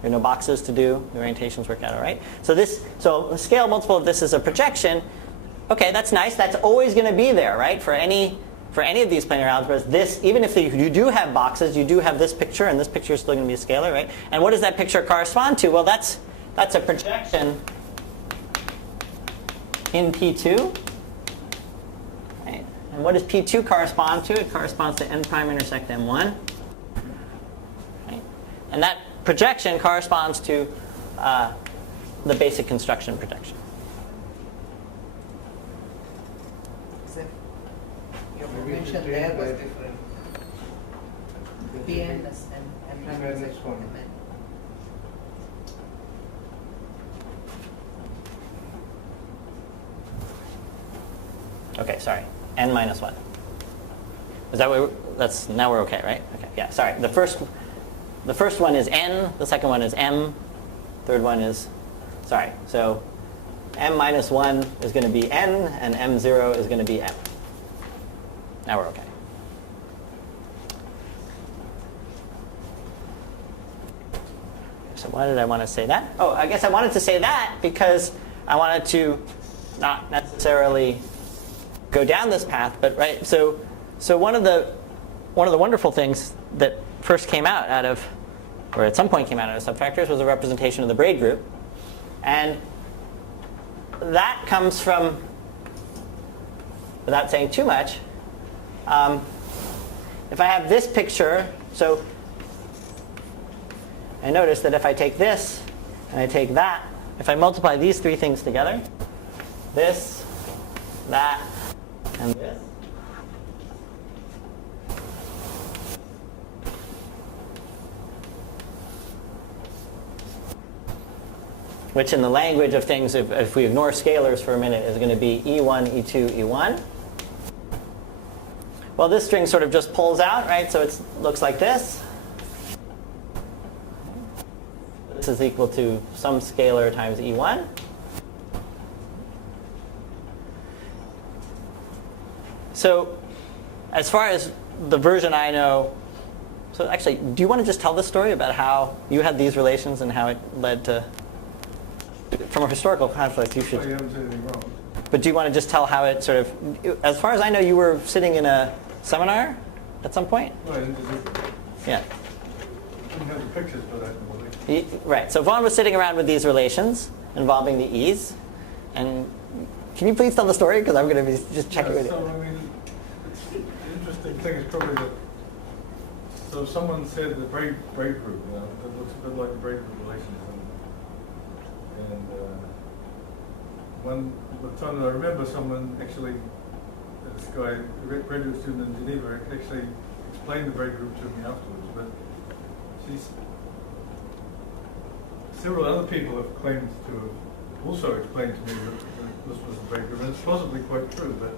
There are no boxes to do. The orientations work out all right. So the scale multiple of this is a projection. Okay, that's nice. That's always going to be there, right? For any of these planar algebras, this, even if you do have boxes, you do have this picture, and this picture is still going to be a scalar, right? And what does that picture correspond to? Well, that's a projection in P2. And what does P2 correspond to? It corresponds to n prime intersect m1. Right? And that projection corresponds to the basic construction projection. Zeph, your Maybe potential the there train was by different. Pn plus n prime Minus intersect one. mn. Okay, sorry. N minus 1. Is that what now we're okay, right? Okay, yeah, sorry. The first one is n, the second one is m, third one is, sorry. So m minus 1 is going to be n, and m0 is going to be m. Now we're okay. So why did I want to say that? Oh, I guess I wanted to say that because I wanted to not necessarily go down this path, but right. So one of the wonderful things that first came out of, or at some point came out of subfactors, was a representation of the braid group, and that comes from, without saying too much, if I have this picture, so I notice that if I take this and I take that, if I multiply these three things together, this, that, and this, which in the language of things, if we ignore scalars for a minute, is going to be E1, E2, E1. Well, this string sort of just pulls out, right? So it looks like this. This is equal to some scalar times E1. So as far as the version I know, so actually, do you want to just tell the story about how you had these relations and how it led to, from a historical conflict, you should. You haven't said anything wrong. But do you want to just tell how it sort of, as far as I know, you were sitting in a seminar at some point? No, I didn't Yeah. have the pictures for that. Right. So Vaughn was sitting around with these relations involving the e's. And can you please tell the story? Because I'm going to be just checking with So, you. I mean, the interesting thing is probably that, so someone said the braid group, that looks a bit like the braid group relations. And one time I remember someone actually, this guy, a graduate student in Geneva, actually explained the braid group to me afterwards. But several other people have claimed to have also explained to me that this was the break group, and it's possibly quite true, but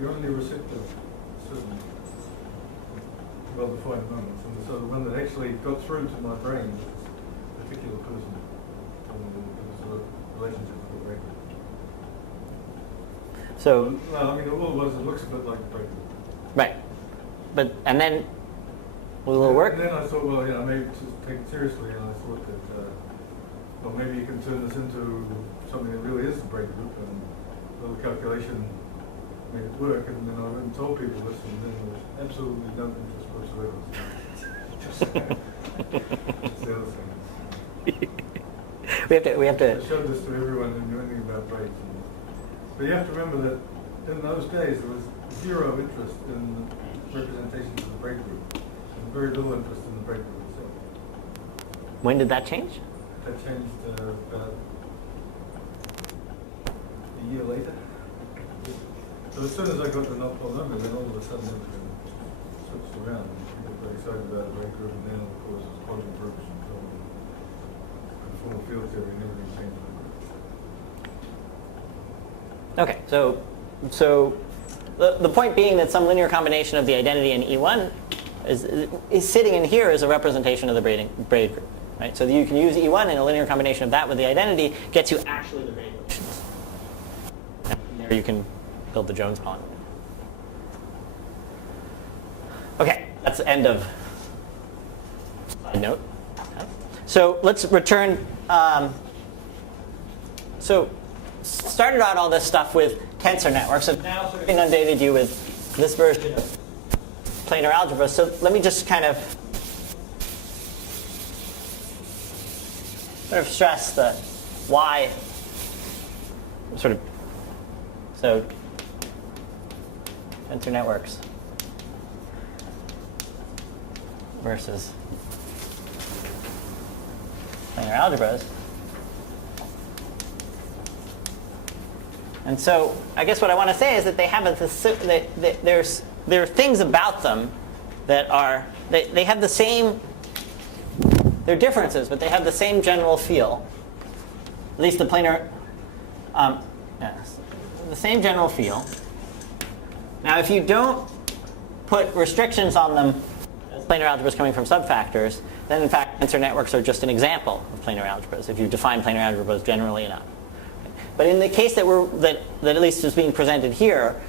you're only receptive to certain well-defined moments. And so the one that actually got through to my brain was this particular person, and there was a relationship with the break group. So, Well, I mean, all it was, it looks a bit like the break group. right. And then, will it work? And then I thought, well, maybe to take it seriously, and I thought that, well, maybe you can turn this into something that really is the break group, and a little calculation made it work, and then I went and told people this, and then there was absolutely no interest whatsoever. That's the other thing. We have to. I showed this to everyone who knew anything about breaks. But you have to remember that in those days there was zero interest in representations of the break group, and very little interest in the break group itself. When did that change? That changed about a year later. So as soon as I got the not-pole number, then all of a sudden everything switched around. People got excited about the break group, and then of course it was quantum groups and so on. And formal field theory and everything changed. Okay, so the point being that some linear combination of the identity in E1 is sitting in here as a representation of the braid group, right? So you can use E1 and a linear combination of that with the identity gets you actually the braid relations. And there you can build the Jones polynomial. Okay, that's the end of side note. So let's return. So started out all this stuff with tensor networks, and now sort of inundated you with this version of planar algebra. So let me just kind of stress the why so tensor networks versus planar algebras. And so I guess what I want to say is that they have there are things about them that are, they have the same, they're differences, but they have the same general feel. At least the planar, yes, the same general feel. Now if you don't put restrictions on them as planar algebras coming from subfactors, then in fact tensor networks are just an example of planar algebras if you define planar algebras generally enough. But in the case that at least is being presented here,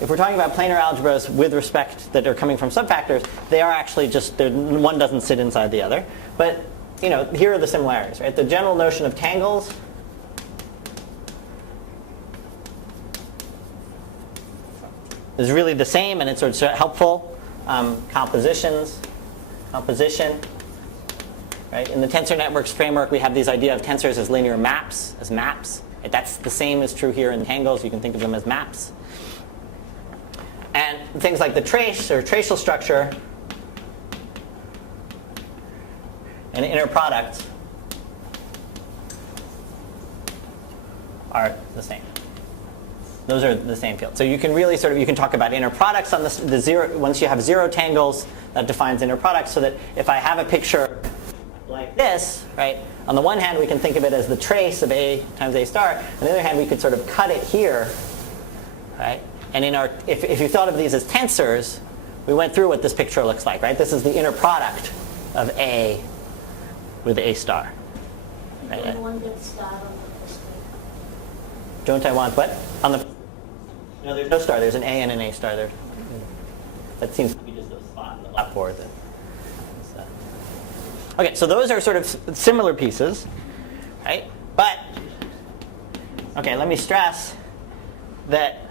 if we're talking about planar algebras with respect that are coming from subfactors, they are actually just, one doesn't sit inside the other. But here are the similarities, right? The general notion of tangles is really the same, and it's sort of helpful. Composition, right? In the tensor networks framework, we have this idea of tensors as linear maps, as maps. That's the same is true here in tangles. You can think of them as maps. And things like the trace or tracial structure and inner products are the same. Those are the same field. So you can really you can talk about inner products on the zero. Once you have zero tangles, that defines inner products. So that if I have a picture like this, right? On the one hand, we can think of it as the trace of A times A star. On the other hand, we could sort of cut it here, right? And if you thought of these as tensors, we went through what this picture looks like, right? This is the inner product of A with A star. Right? Don't want that star on the first one. Don't I want what? No, there's no star. There's an A and an A star there. That seems to be just a spot in the blackboard. Okay, so those are sort of similar pieces, right? But, okay, let me stress that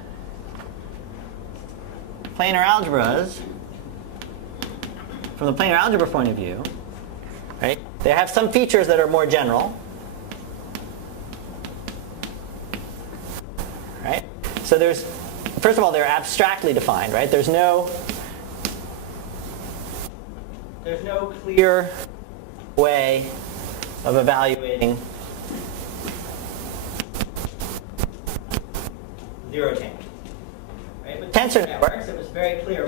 planar algebras, from the planar algebra point of view, right, they have some features that are more general, right? So first of all, they're abstractly defined, right? There's no clear way of evaluating zero tangles. Right? With tensor networks, it was very clear.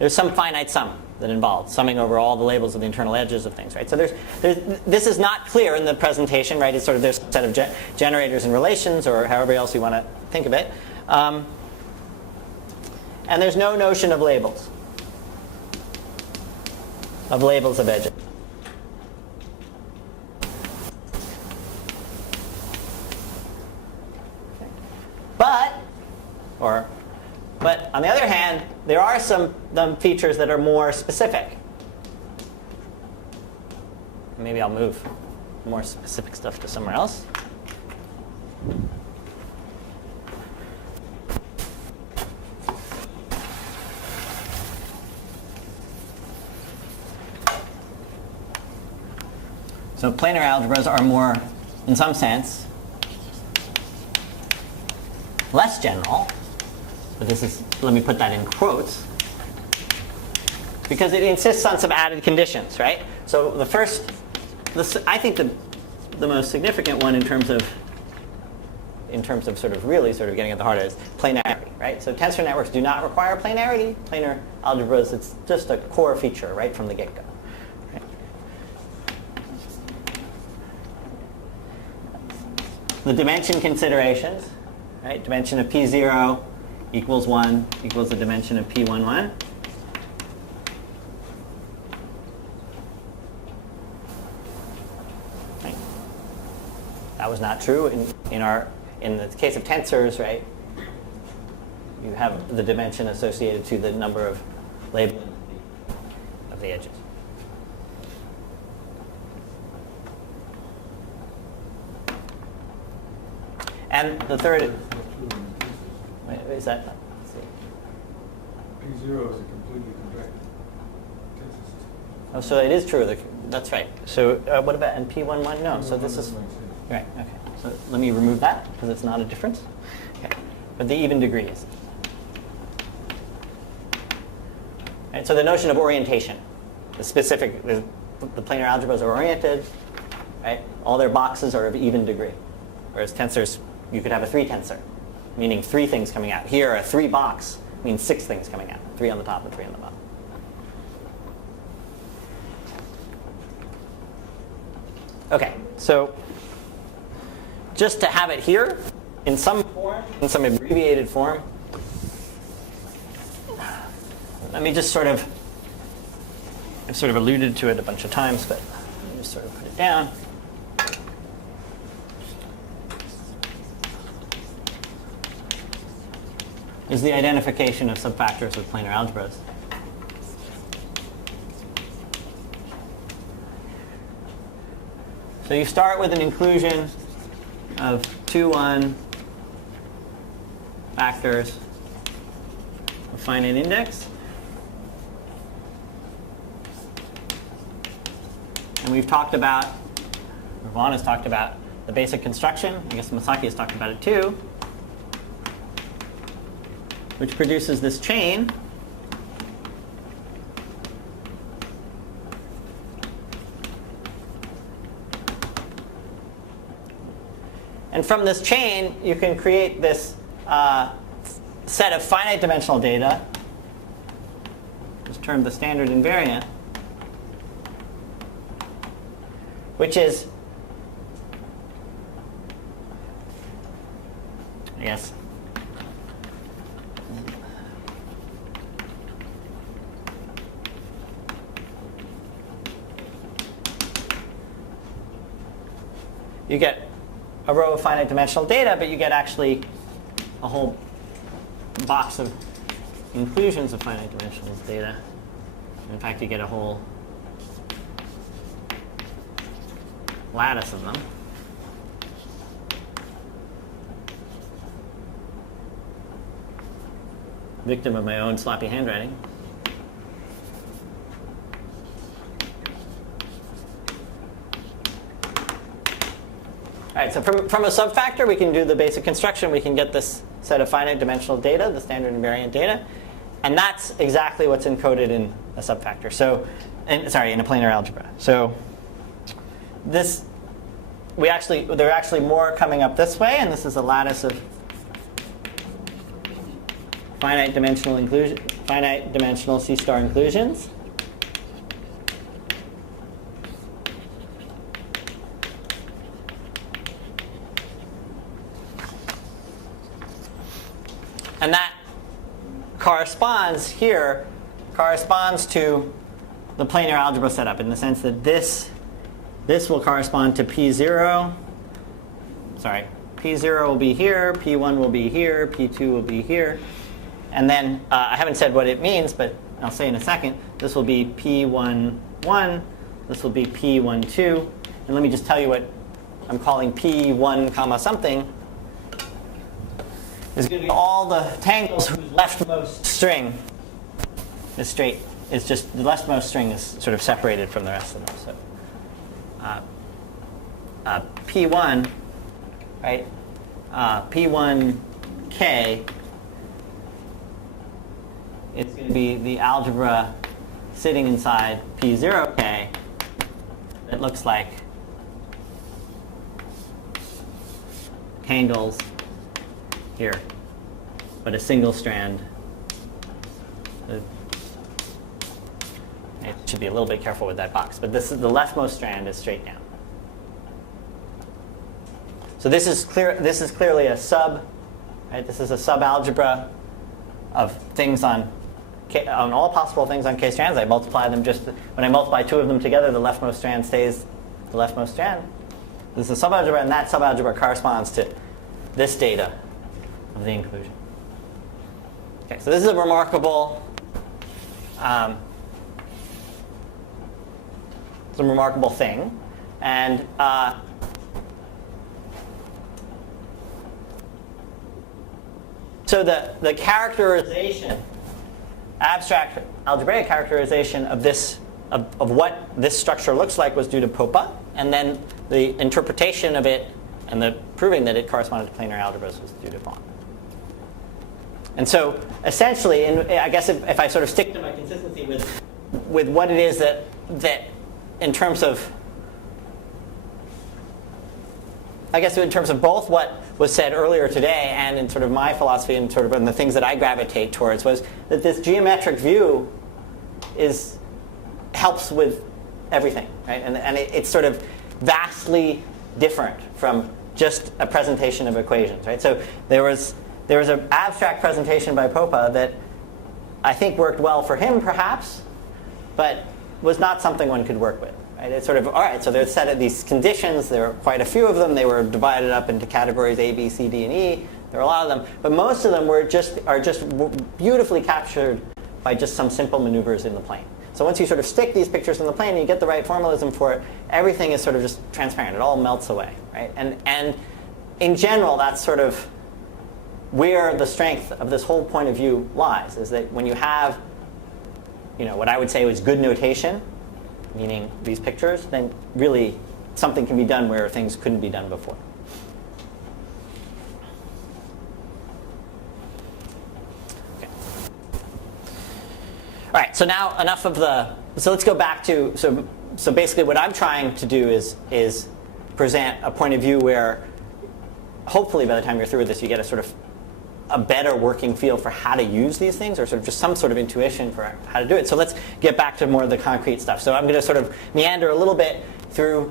There's some finite sum. that involved summing over all the labels of the internal edges of things, right? So this is not clear in the presentation, right? It's sort of there's a set of generators and relations, or however else you want to think of it. And there's no notion of labels of edges. But on the other hand, there are some features that are more specific. Maybe I'll move more specific stuff to somewhere else. So planar algebras are more, in some sense, less general. But this is, let me put that in quotes, because it insists on some added conditions, right? So I think the most significant one in terms of sort of really sort of getting at the heart of it is planarity, right? So tensor networks do not require planarity. Planar algebras, it's just a core feature right from the get-go. Right? The dimension considerations, right? Dimension of P0 equals 1 equals the dimension of P11. Right. That was not true in the case of tensors, right? You have the dimension associated to the number of labeling of the edges. And the third. Wait, is that? Let's see. P0 is a completely contracted tensor system. Oh, so it is true. That's right. So what about in P11? No. So this is right. Okay. So let me remove that because it's not a difference. Okay. But the even degrees. Right. So the notion of orientation, the planar algebras are oriented. Right. All their boxes are of even degree, whereas tensors, you could have a 3 tensor. Meaning 3 things coming out. Here, a 3 box means 6 things coming out. 3 on the top and 3 on the bottom. Okay, so just to have it here in some form, in some abbreviated form, let me just I've sort of alluded to it a bunch of times, but let me just sort of put it down. Is the identification of subfactors with planar algebras. So you start with an inclusion of 2, 1 factors of finite index. And we've talked about, Vaughn has talked about the basic construction. I guess Masaki has talked about it too, which produces this chain. And from this chain, you can create this set of finite dimensional data, which is termed the standard invariant, which is, I guess, you get a row of finite dimensional data, but you get actually a whole box of inclusions of finite dimensional data. In fact, you get a whole lattice of them. Victim of my own sloppy handwriting. All right, so from a subfactor, we can do the basic construction. We can get this set of finite dimensional data, the standard invariant data. And that's exactly what's encoded in a subfactor. So, in a planar algebra. So there are actually more coming up this way, and this is a lattice of finite dimensional C-star inclusions. And that corresponds to the planar algebra setup in the sense that this will correspond to P0. Sorry, P0 will be here, P1 will be here, P2 will be here. And then I haven't said what it means, but I'll say in a second. This will be P11. This will be P12. And let me just tell you what I'm calling P1 comma something. Is going to be all the tangles whose leftmost string is straight. It's just the leftmost string is sort of separated from the rest of them. So P1, right? P1K is going to be the algebra sitting inside P0K that looks like tangles here, but a single strand. It should be a little bit careful with that box, but this is the leftmost strand is straight down. So this is clear. This is clearly a sub. Right? This is a subalgebra of things on all possible things on K strands. I multiply them just when I multiply two of them together, the leftmost strand stays the leftmost strand. This is a subalgebra, and that subalgebra corresponds to this data of the inclusion. Okay, so this is a remarkable, thing, and so the characterization, abstract algebraic characterization of this of what this structure looks like was due to Popa, and then the interpretation of it and the proving that it corresponded to planar algebras was due to Vaughn. And so essentially, I guess if I sort of stick to my consistency with what it is that in terms of, I guess in terms of both what was said earlier today and in sort of my philosophy and sort of in the things that I gravitate towards, was that this geometric view helps with everything, right? And it's sort of vastly different from just a presentation of equations, right? So there was an abstract presentation by Popa that I think worked well for him, perhaps, but was not something one could work with. Right? It's sort of, all right, so there's set of these conditions. There were quite a few of them. They were divided up into categories A, B, C, D, and E. There were a lot of them. But most of them are just beautifully captured by just some simple maneuvers in the plane. So once you sort of stick these pictures in the plane and you get the right formalism for it, everything is sort of just transparent. It all melts away. Right? And in general, that's sort of where the strength of this whole point of view lies, is that when you have what I would say was good notation, meaning these pictures, then really something can be done where things couldn't be done before. Okay. All right, so now enough of so let's go back to, so basically what I'm trying to do is present a point of view where hopefully by the time you're through with this, you get a sort of a better working feel for how to use these things, or sort of just some sort of intuition for how to do it. So let's get back to more of the concrete stuff. So I'm going to sort of meander a little bit through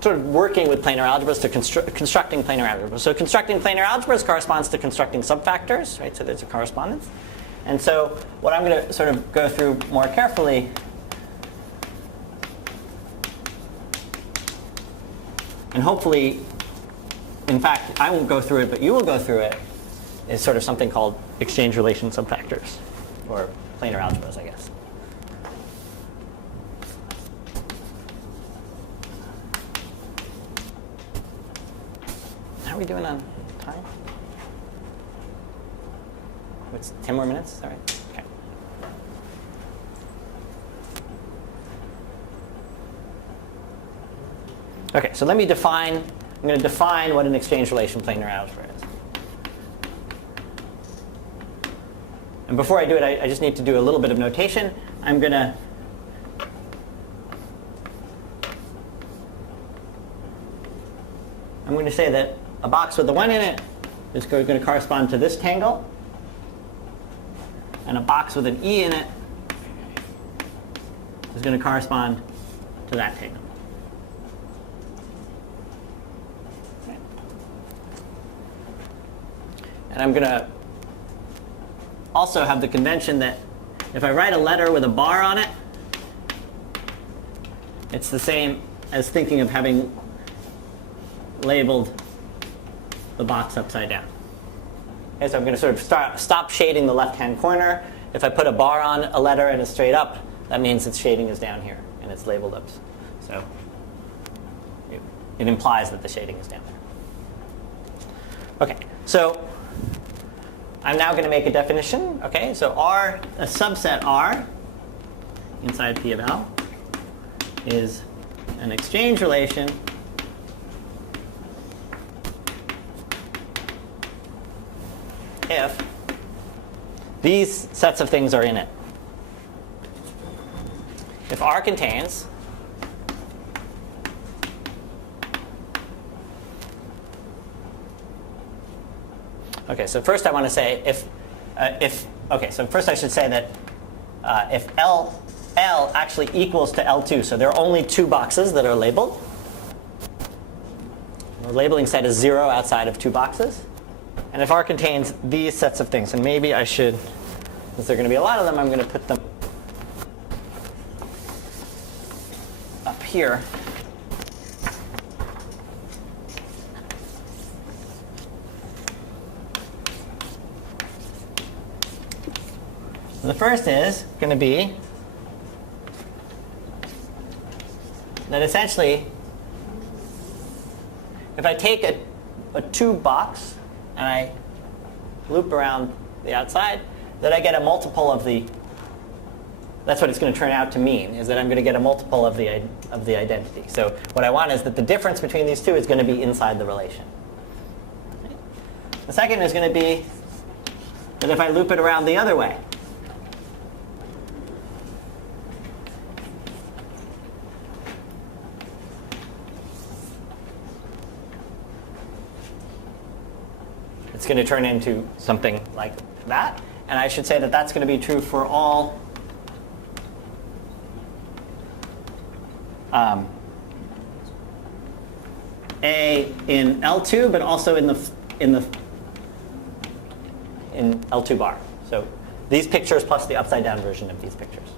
sort of working with planar algebras to constructing planar algebras. So constructing planar algebras corresponds to constructing subfactors, right? So there's a correspondence. And so what I'm going to sort of go through more carefully and hopefully, in fact, I won't go through it, but you will go through it, is sort of something called exchange relation subfactors, or planar algebras, I guess. How are we doing on time? What's 10 more minutes? Is that right? Okay. Okay, so let me define, I'm going to define what an exchange relation planar algebra is. And before I do it, I just need to do a little bit of notation. I'm going to say that a box with a 1 in it is going to correspond to this tangle. And a box with an E in it is going to correspond to that table. Okay. And I'm going to also have the convention that if I write a letter with a bar on it, it's the same as thinking of having labeled the box upside down. Okay, so I'm going to sort of stop shading the left-hand corner. If I put a bar on a letter and it's straight up, that means its shading is down here and it's labeled up. So it implies that the shading is down there. Okay, so I'm now going to make a definition. Okay, so R, a subset R inside P of L is an exchange relation if these sets of things are in it. If R contains okay, so first I want to say so first I should say that if L actually equals to L2, so there are only two boxes that are labeled. The labeling set is 0 outside of two boxes. And if R contains these sets of things, and maybe I should, since there are going to be a lot of them, I'm going to put them up here. The first is going to be that essentially, if I take a tube box and I loop around the outside, that I get a multiple of the, that's what it's going to turn out to mean, is that I'm going to get a multiple of the identity. So what I want is that the difference between these two is going to be inside the relation. The second is going to be that if I loop it around the other way, it's going to turn into something like that. And I should say that that's going to be true for all A in L2, but also in L2 bar. So these pictures plus the upside down version of these pictures.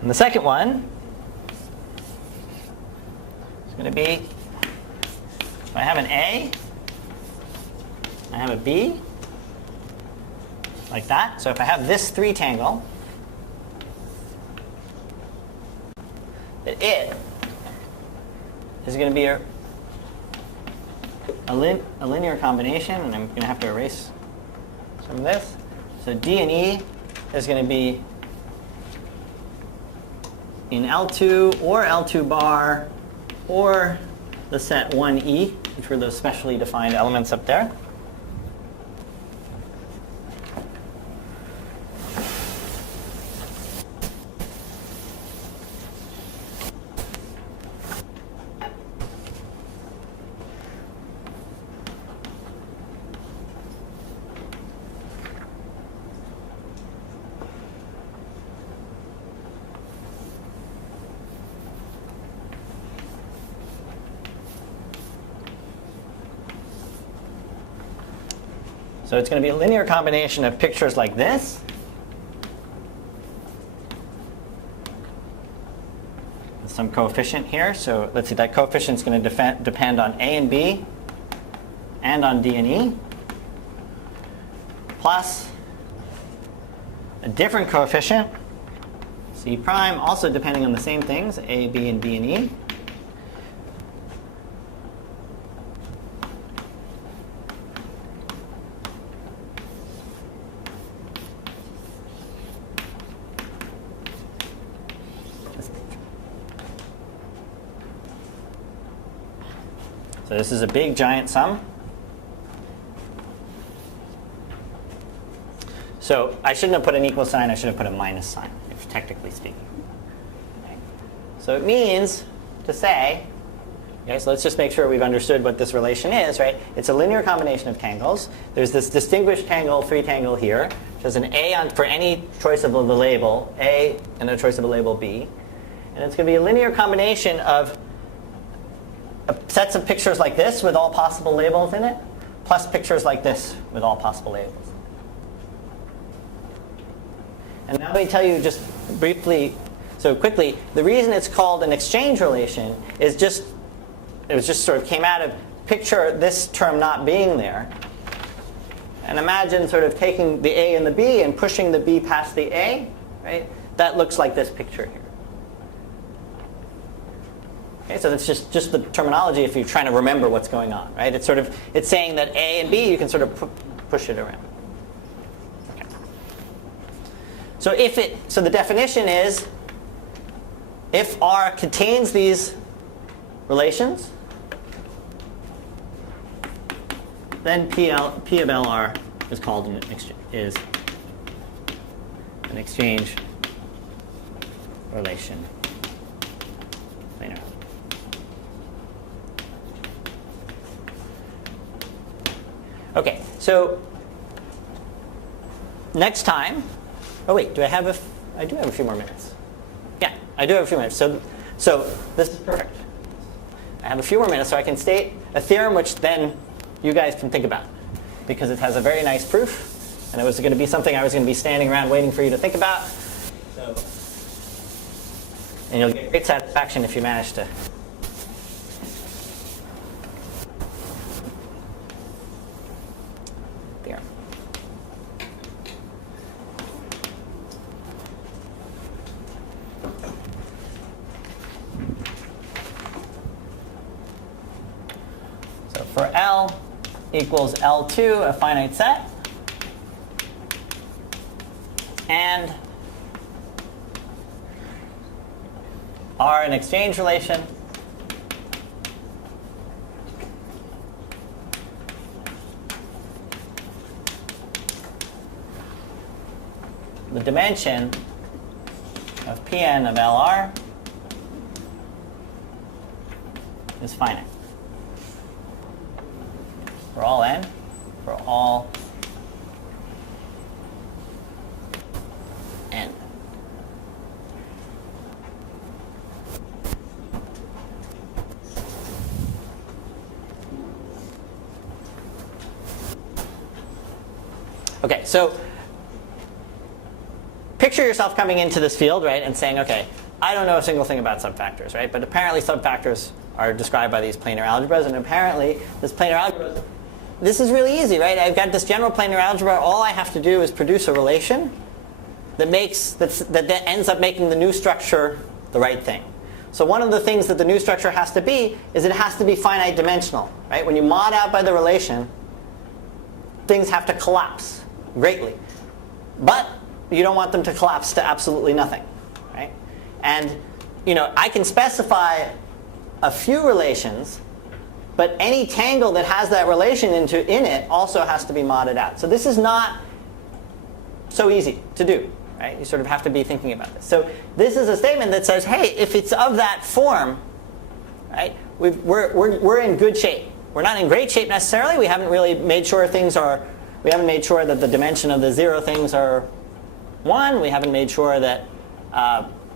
And the second one going to be, if I have an A, I have a B, like that. So if I have this 3-tangle, it is going to be a linear combination, and I'm going to have to erase some of this. So D and E is going to be in L2 or L2 bar, or the set 1E, which were those specially defined elements up there. So it's going to be a linear combination of pictures like this. With some coefficient here. So let's see, that coefficient is going to depend on A and B and on D and E. Plus a different coefficient, C prime, also depending on the same things, A, B, and D and E. So this is a big, giant sum. So I shouldn't have put an equal sign. I should have put a minus sign, technically speaking. Okay. So it means to say Okay, so let's just make sure we've understood what this relation is, right? It's a linear combination of tangles. There's this distinguished tangle, 3 tangle here, which has an A for any choice of the label, A, and a choice of a label B. And it's going to be a linear combination of sets of pictures like this with all possible labels in it, plus pictures like this with all possible labels. And now let me tell you just briefly, so quickly, the reason it's called an exchange relation is it was just sort of came out of picture this term not being there. And imagine sort of taking the A and the B and pushing the B past the A, right? That looks like this picture here. Okay, so that's just the terminology if you're trying to remember what's going on, right? It's saying that A and B, you can sort of push it around. Okay. So the definition is, if R contains these relations, then P of LR is called an exchange relation planar. Okay, so next time. Oh wait, I do have a few more minutes. Yeah, I do have a few minutes. So this is perfect. I have a few more minutes, so I can state a theorem which then you guys can think about, because it has a very nice proof, and it was going to be something I was going to be standing around waiting for you to think about. And you'll get great satisfaction if you manage to. Theorem. So for L equals L2, a finite set, and R an exchange relation, the dimension of Pn of Lr is finite. For all n, for all n. Okay, so picture yourself coming into this field, right, and saying, okay, I don't know a single thing about subfactors, right? But apparently subfactors are described by these planar algebras, and apparently this planar algebra, this is really easy, right? I've got this general planar algebra. All I have to do is produce a relation that ends up making the new structure the right thing. So one of the things that the new structure has to be is it has to be finite dimensional, right? When you mod out by the relation, things have to collapse greatly. But you don't want them to collapse to absolutely nothing, right? And I can specify a few relations, but any tangle that has that relation in it also has to be modded out. So this is not so easy to do, right? You sort of have to be thinking about this. So this is a statement that says, hey, if it's of that form, right, we're in good shape. We're not in great shape necessarily. We haven't really made sure we haven't made sure that the dimension of the zero things are 1. We haven't made sure that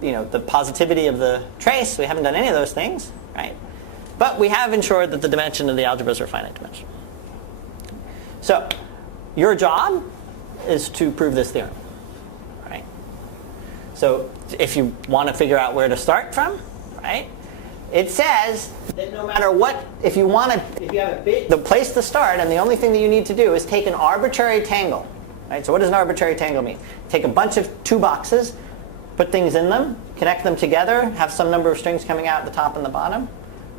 the positivity of the trace. We haven't done any of those things, right? But we have ensured that the dimension of the algebras are finite dimensional. So your job is to prove this theorem, right? So if you want to figure out where to start from, right? It says that no matter what, if you have the place to start, and the only thing that you need to do is take an arbitrary tangle, right? So what does an arbitrary tangle mean? Take a bunch of 2 boxes, put things in them, connect them together, have some number of strings coming out at the top and the bottom,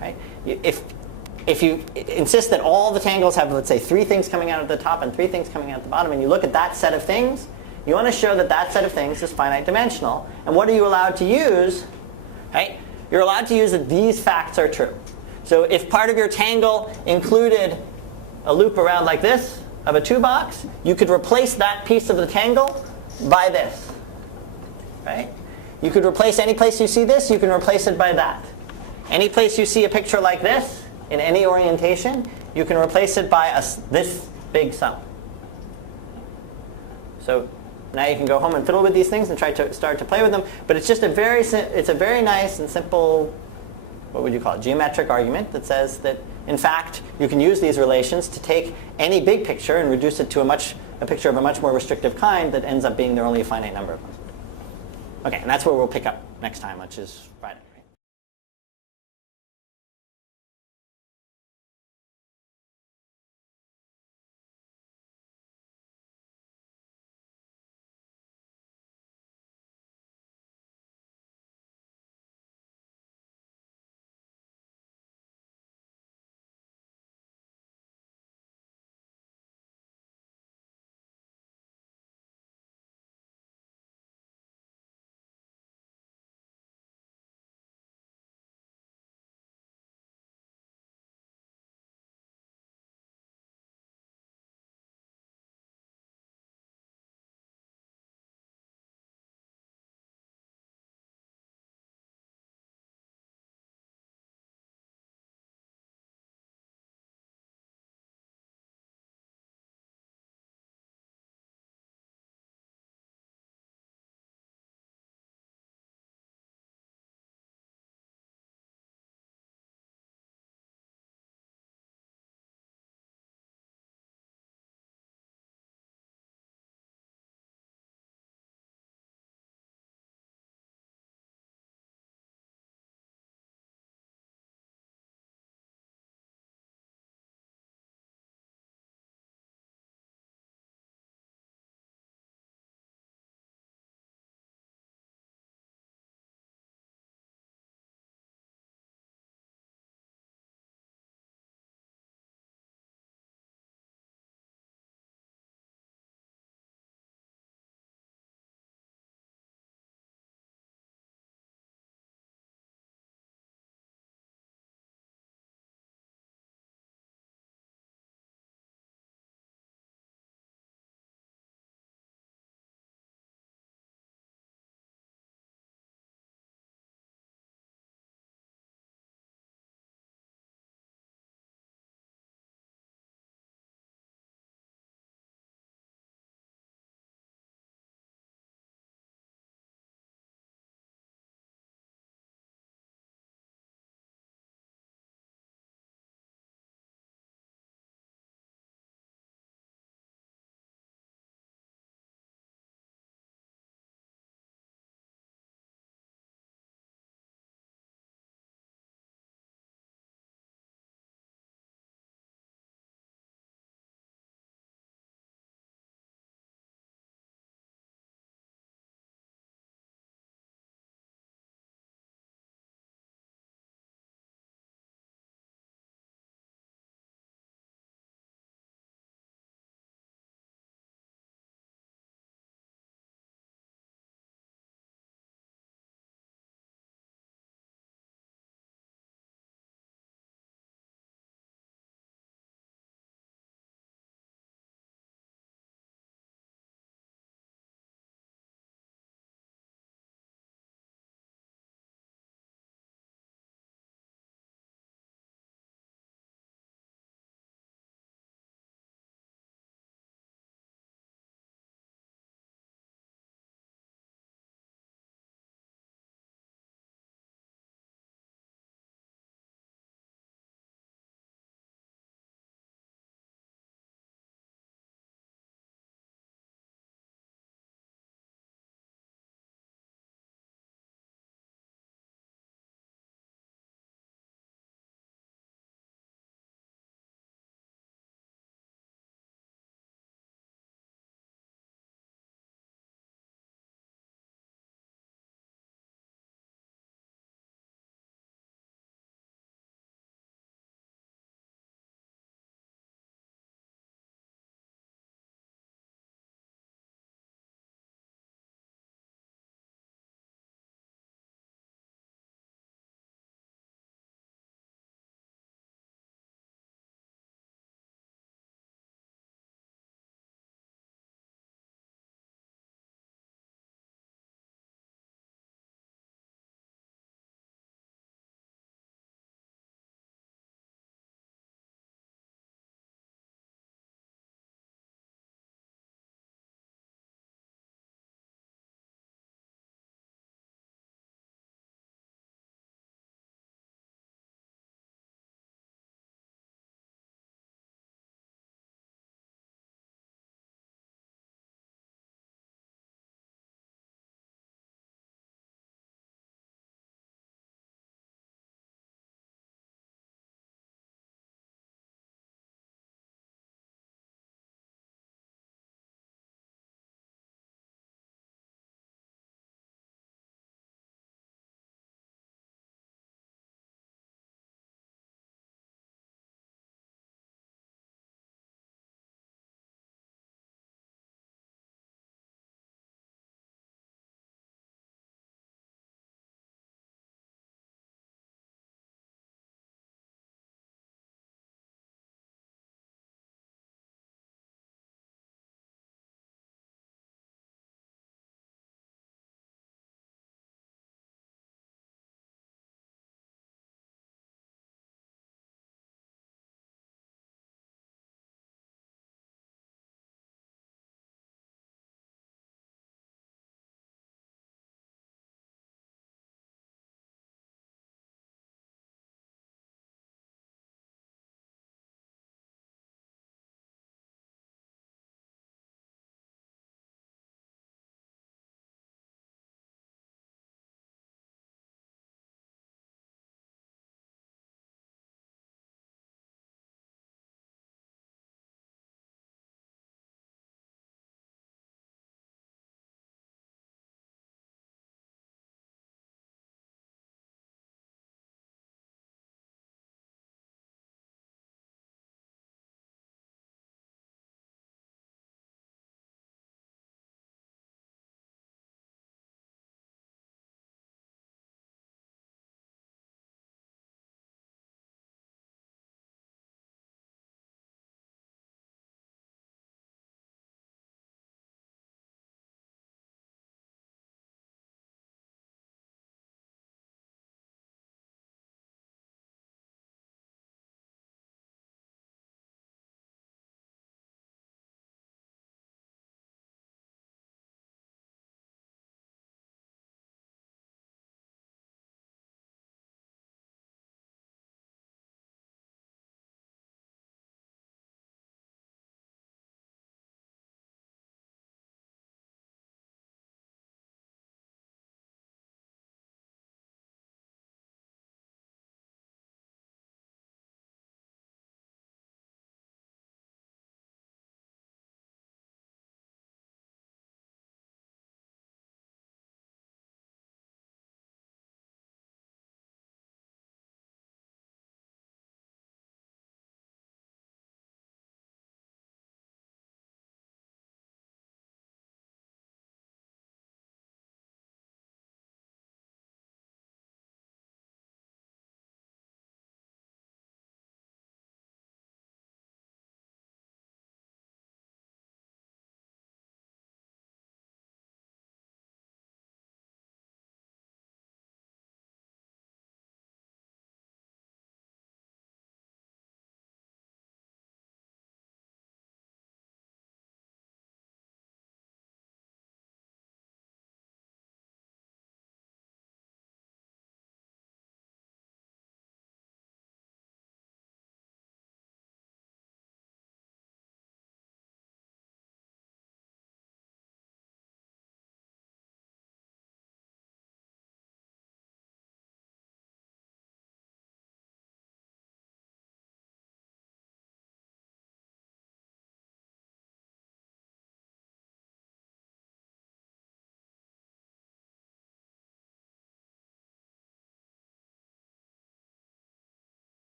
right? If you insist that all the tangles have, let's say, 3 things coming out at the top and 3 things coming out at the bottom, and you look at that set of things, you want to show that that set of things is finite dimensional. And what are you allowed to use, right? You're allowed to use that these facts are true. So if part of your tangle included a loop around like this of a 2 box, you could replace that piece of the tangle by this, right? You could replace any place you see this, you can replace it by that. Any place you see a picture like this, in any orientation, you can replace it by this big sum. So now you can go home and fiddle with these things and try to start to play with them. But it's just a very nice and simple, what would you call it, geometric argument that says that, in fact, you can use these relations to take any big picture and reduce it to a picture of a much more restrictive kind that ends up being there only a finite number of them. Okay, and that's where we'll pick up next time, which is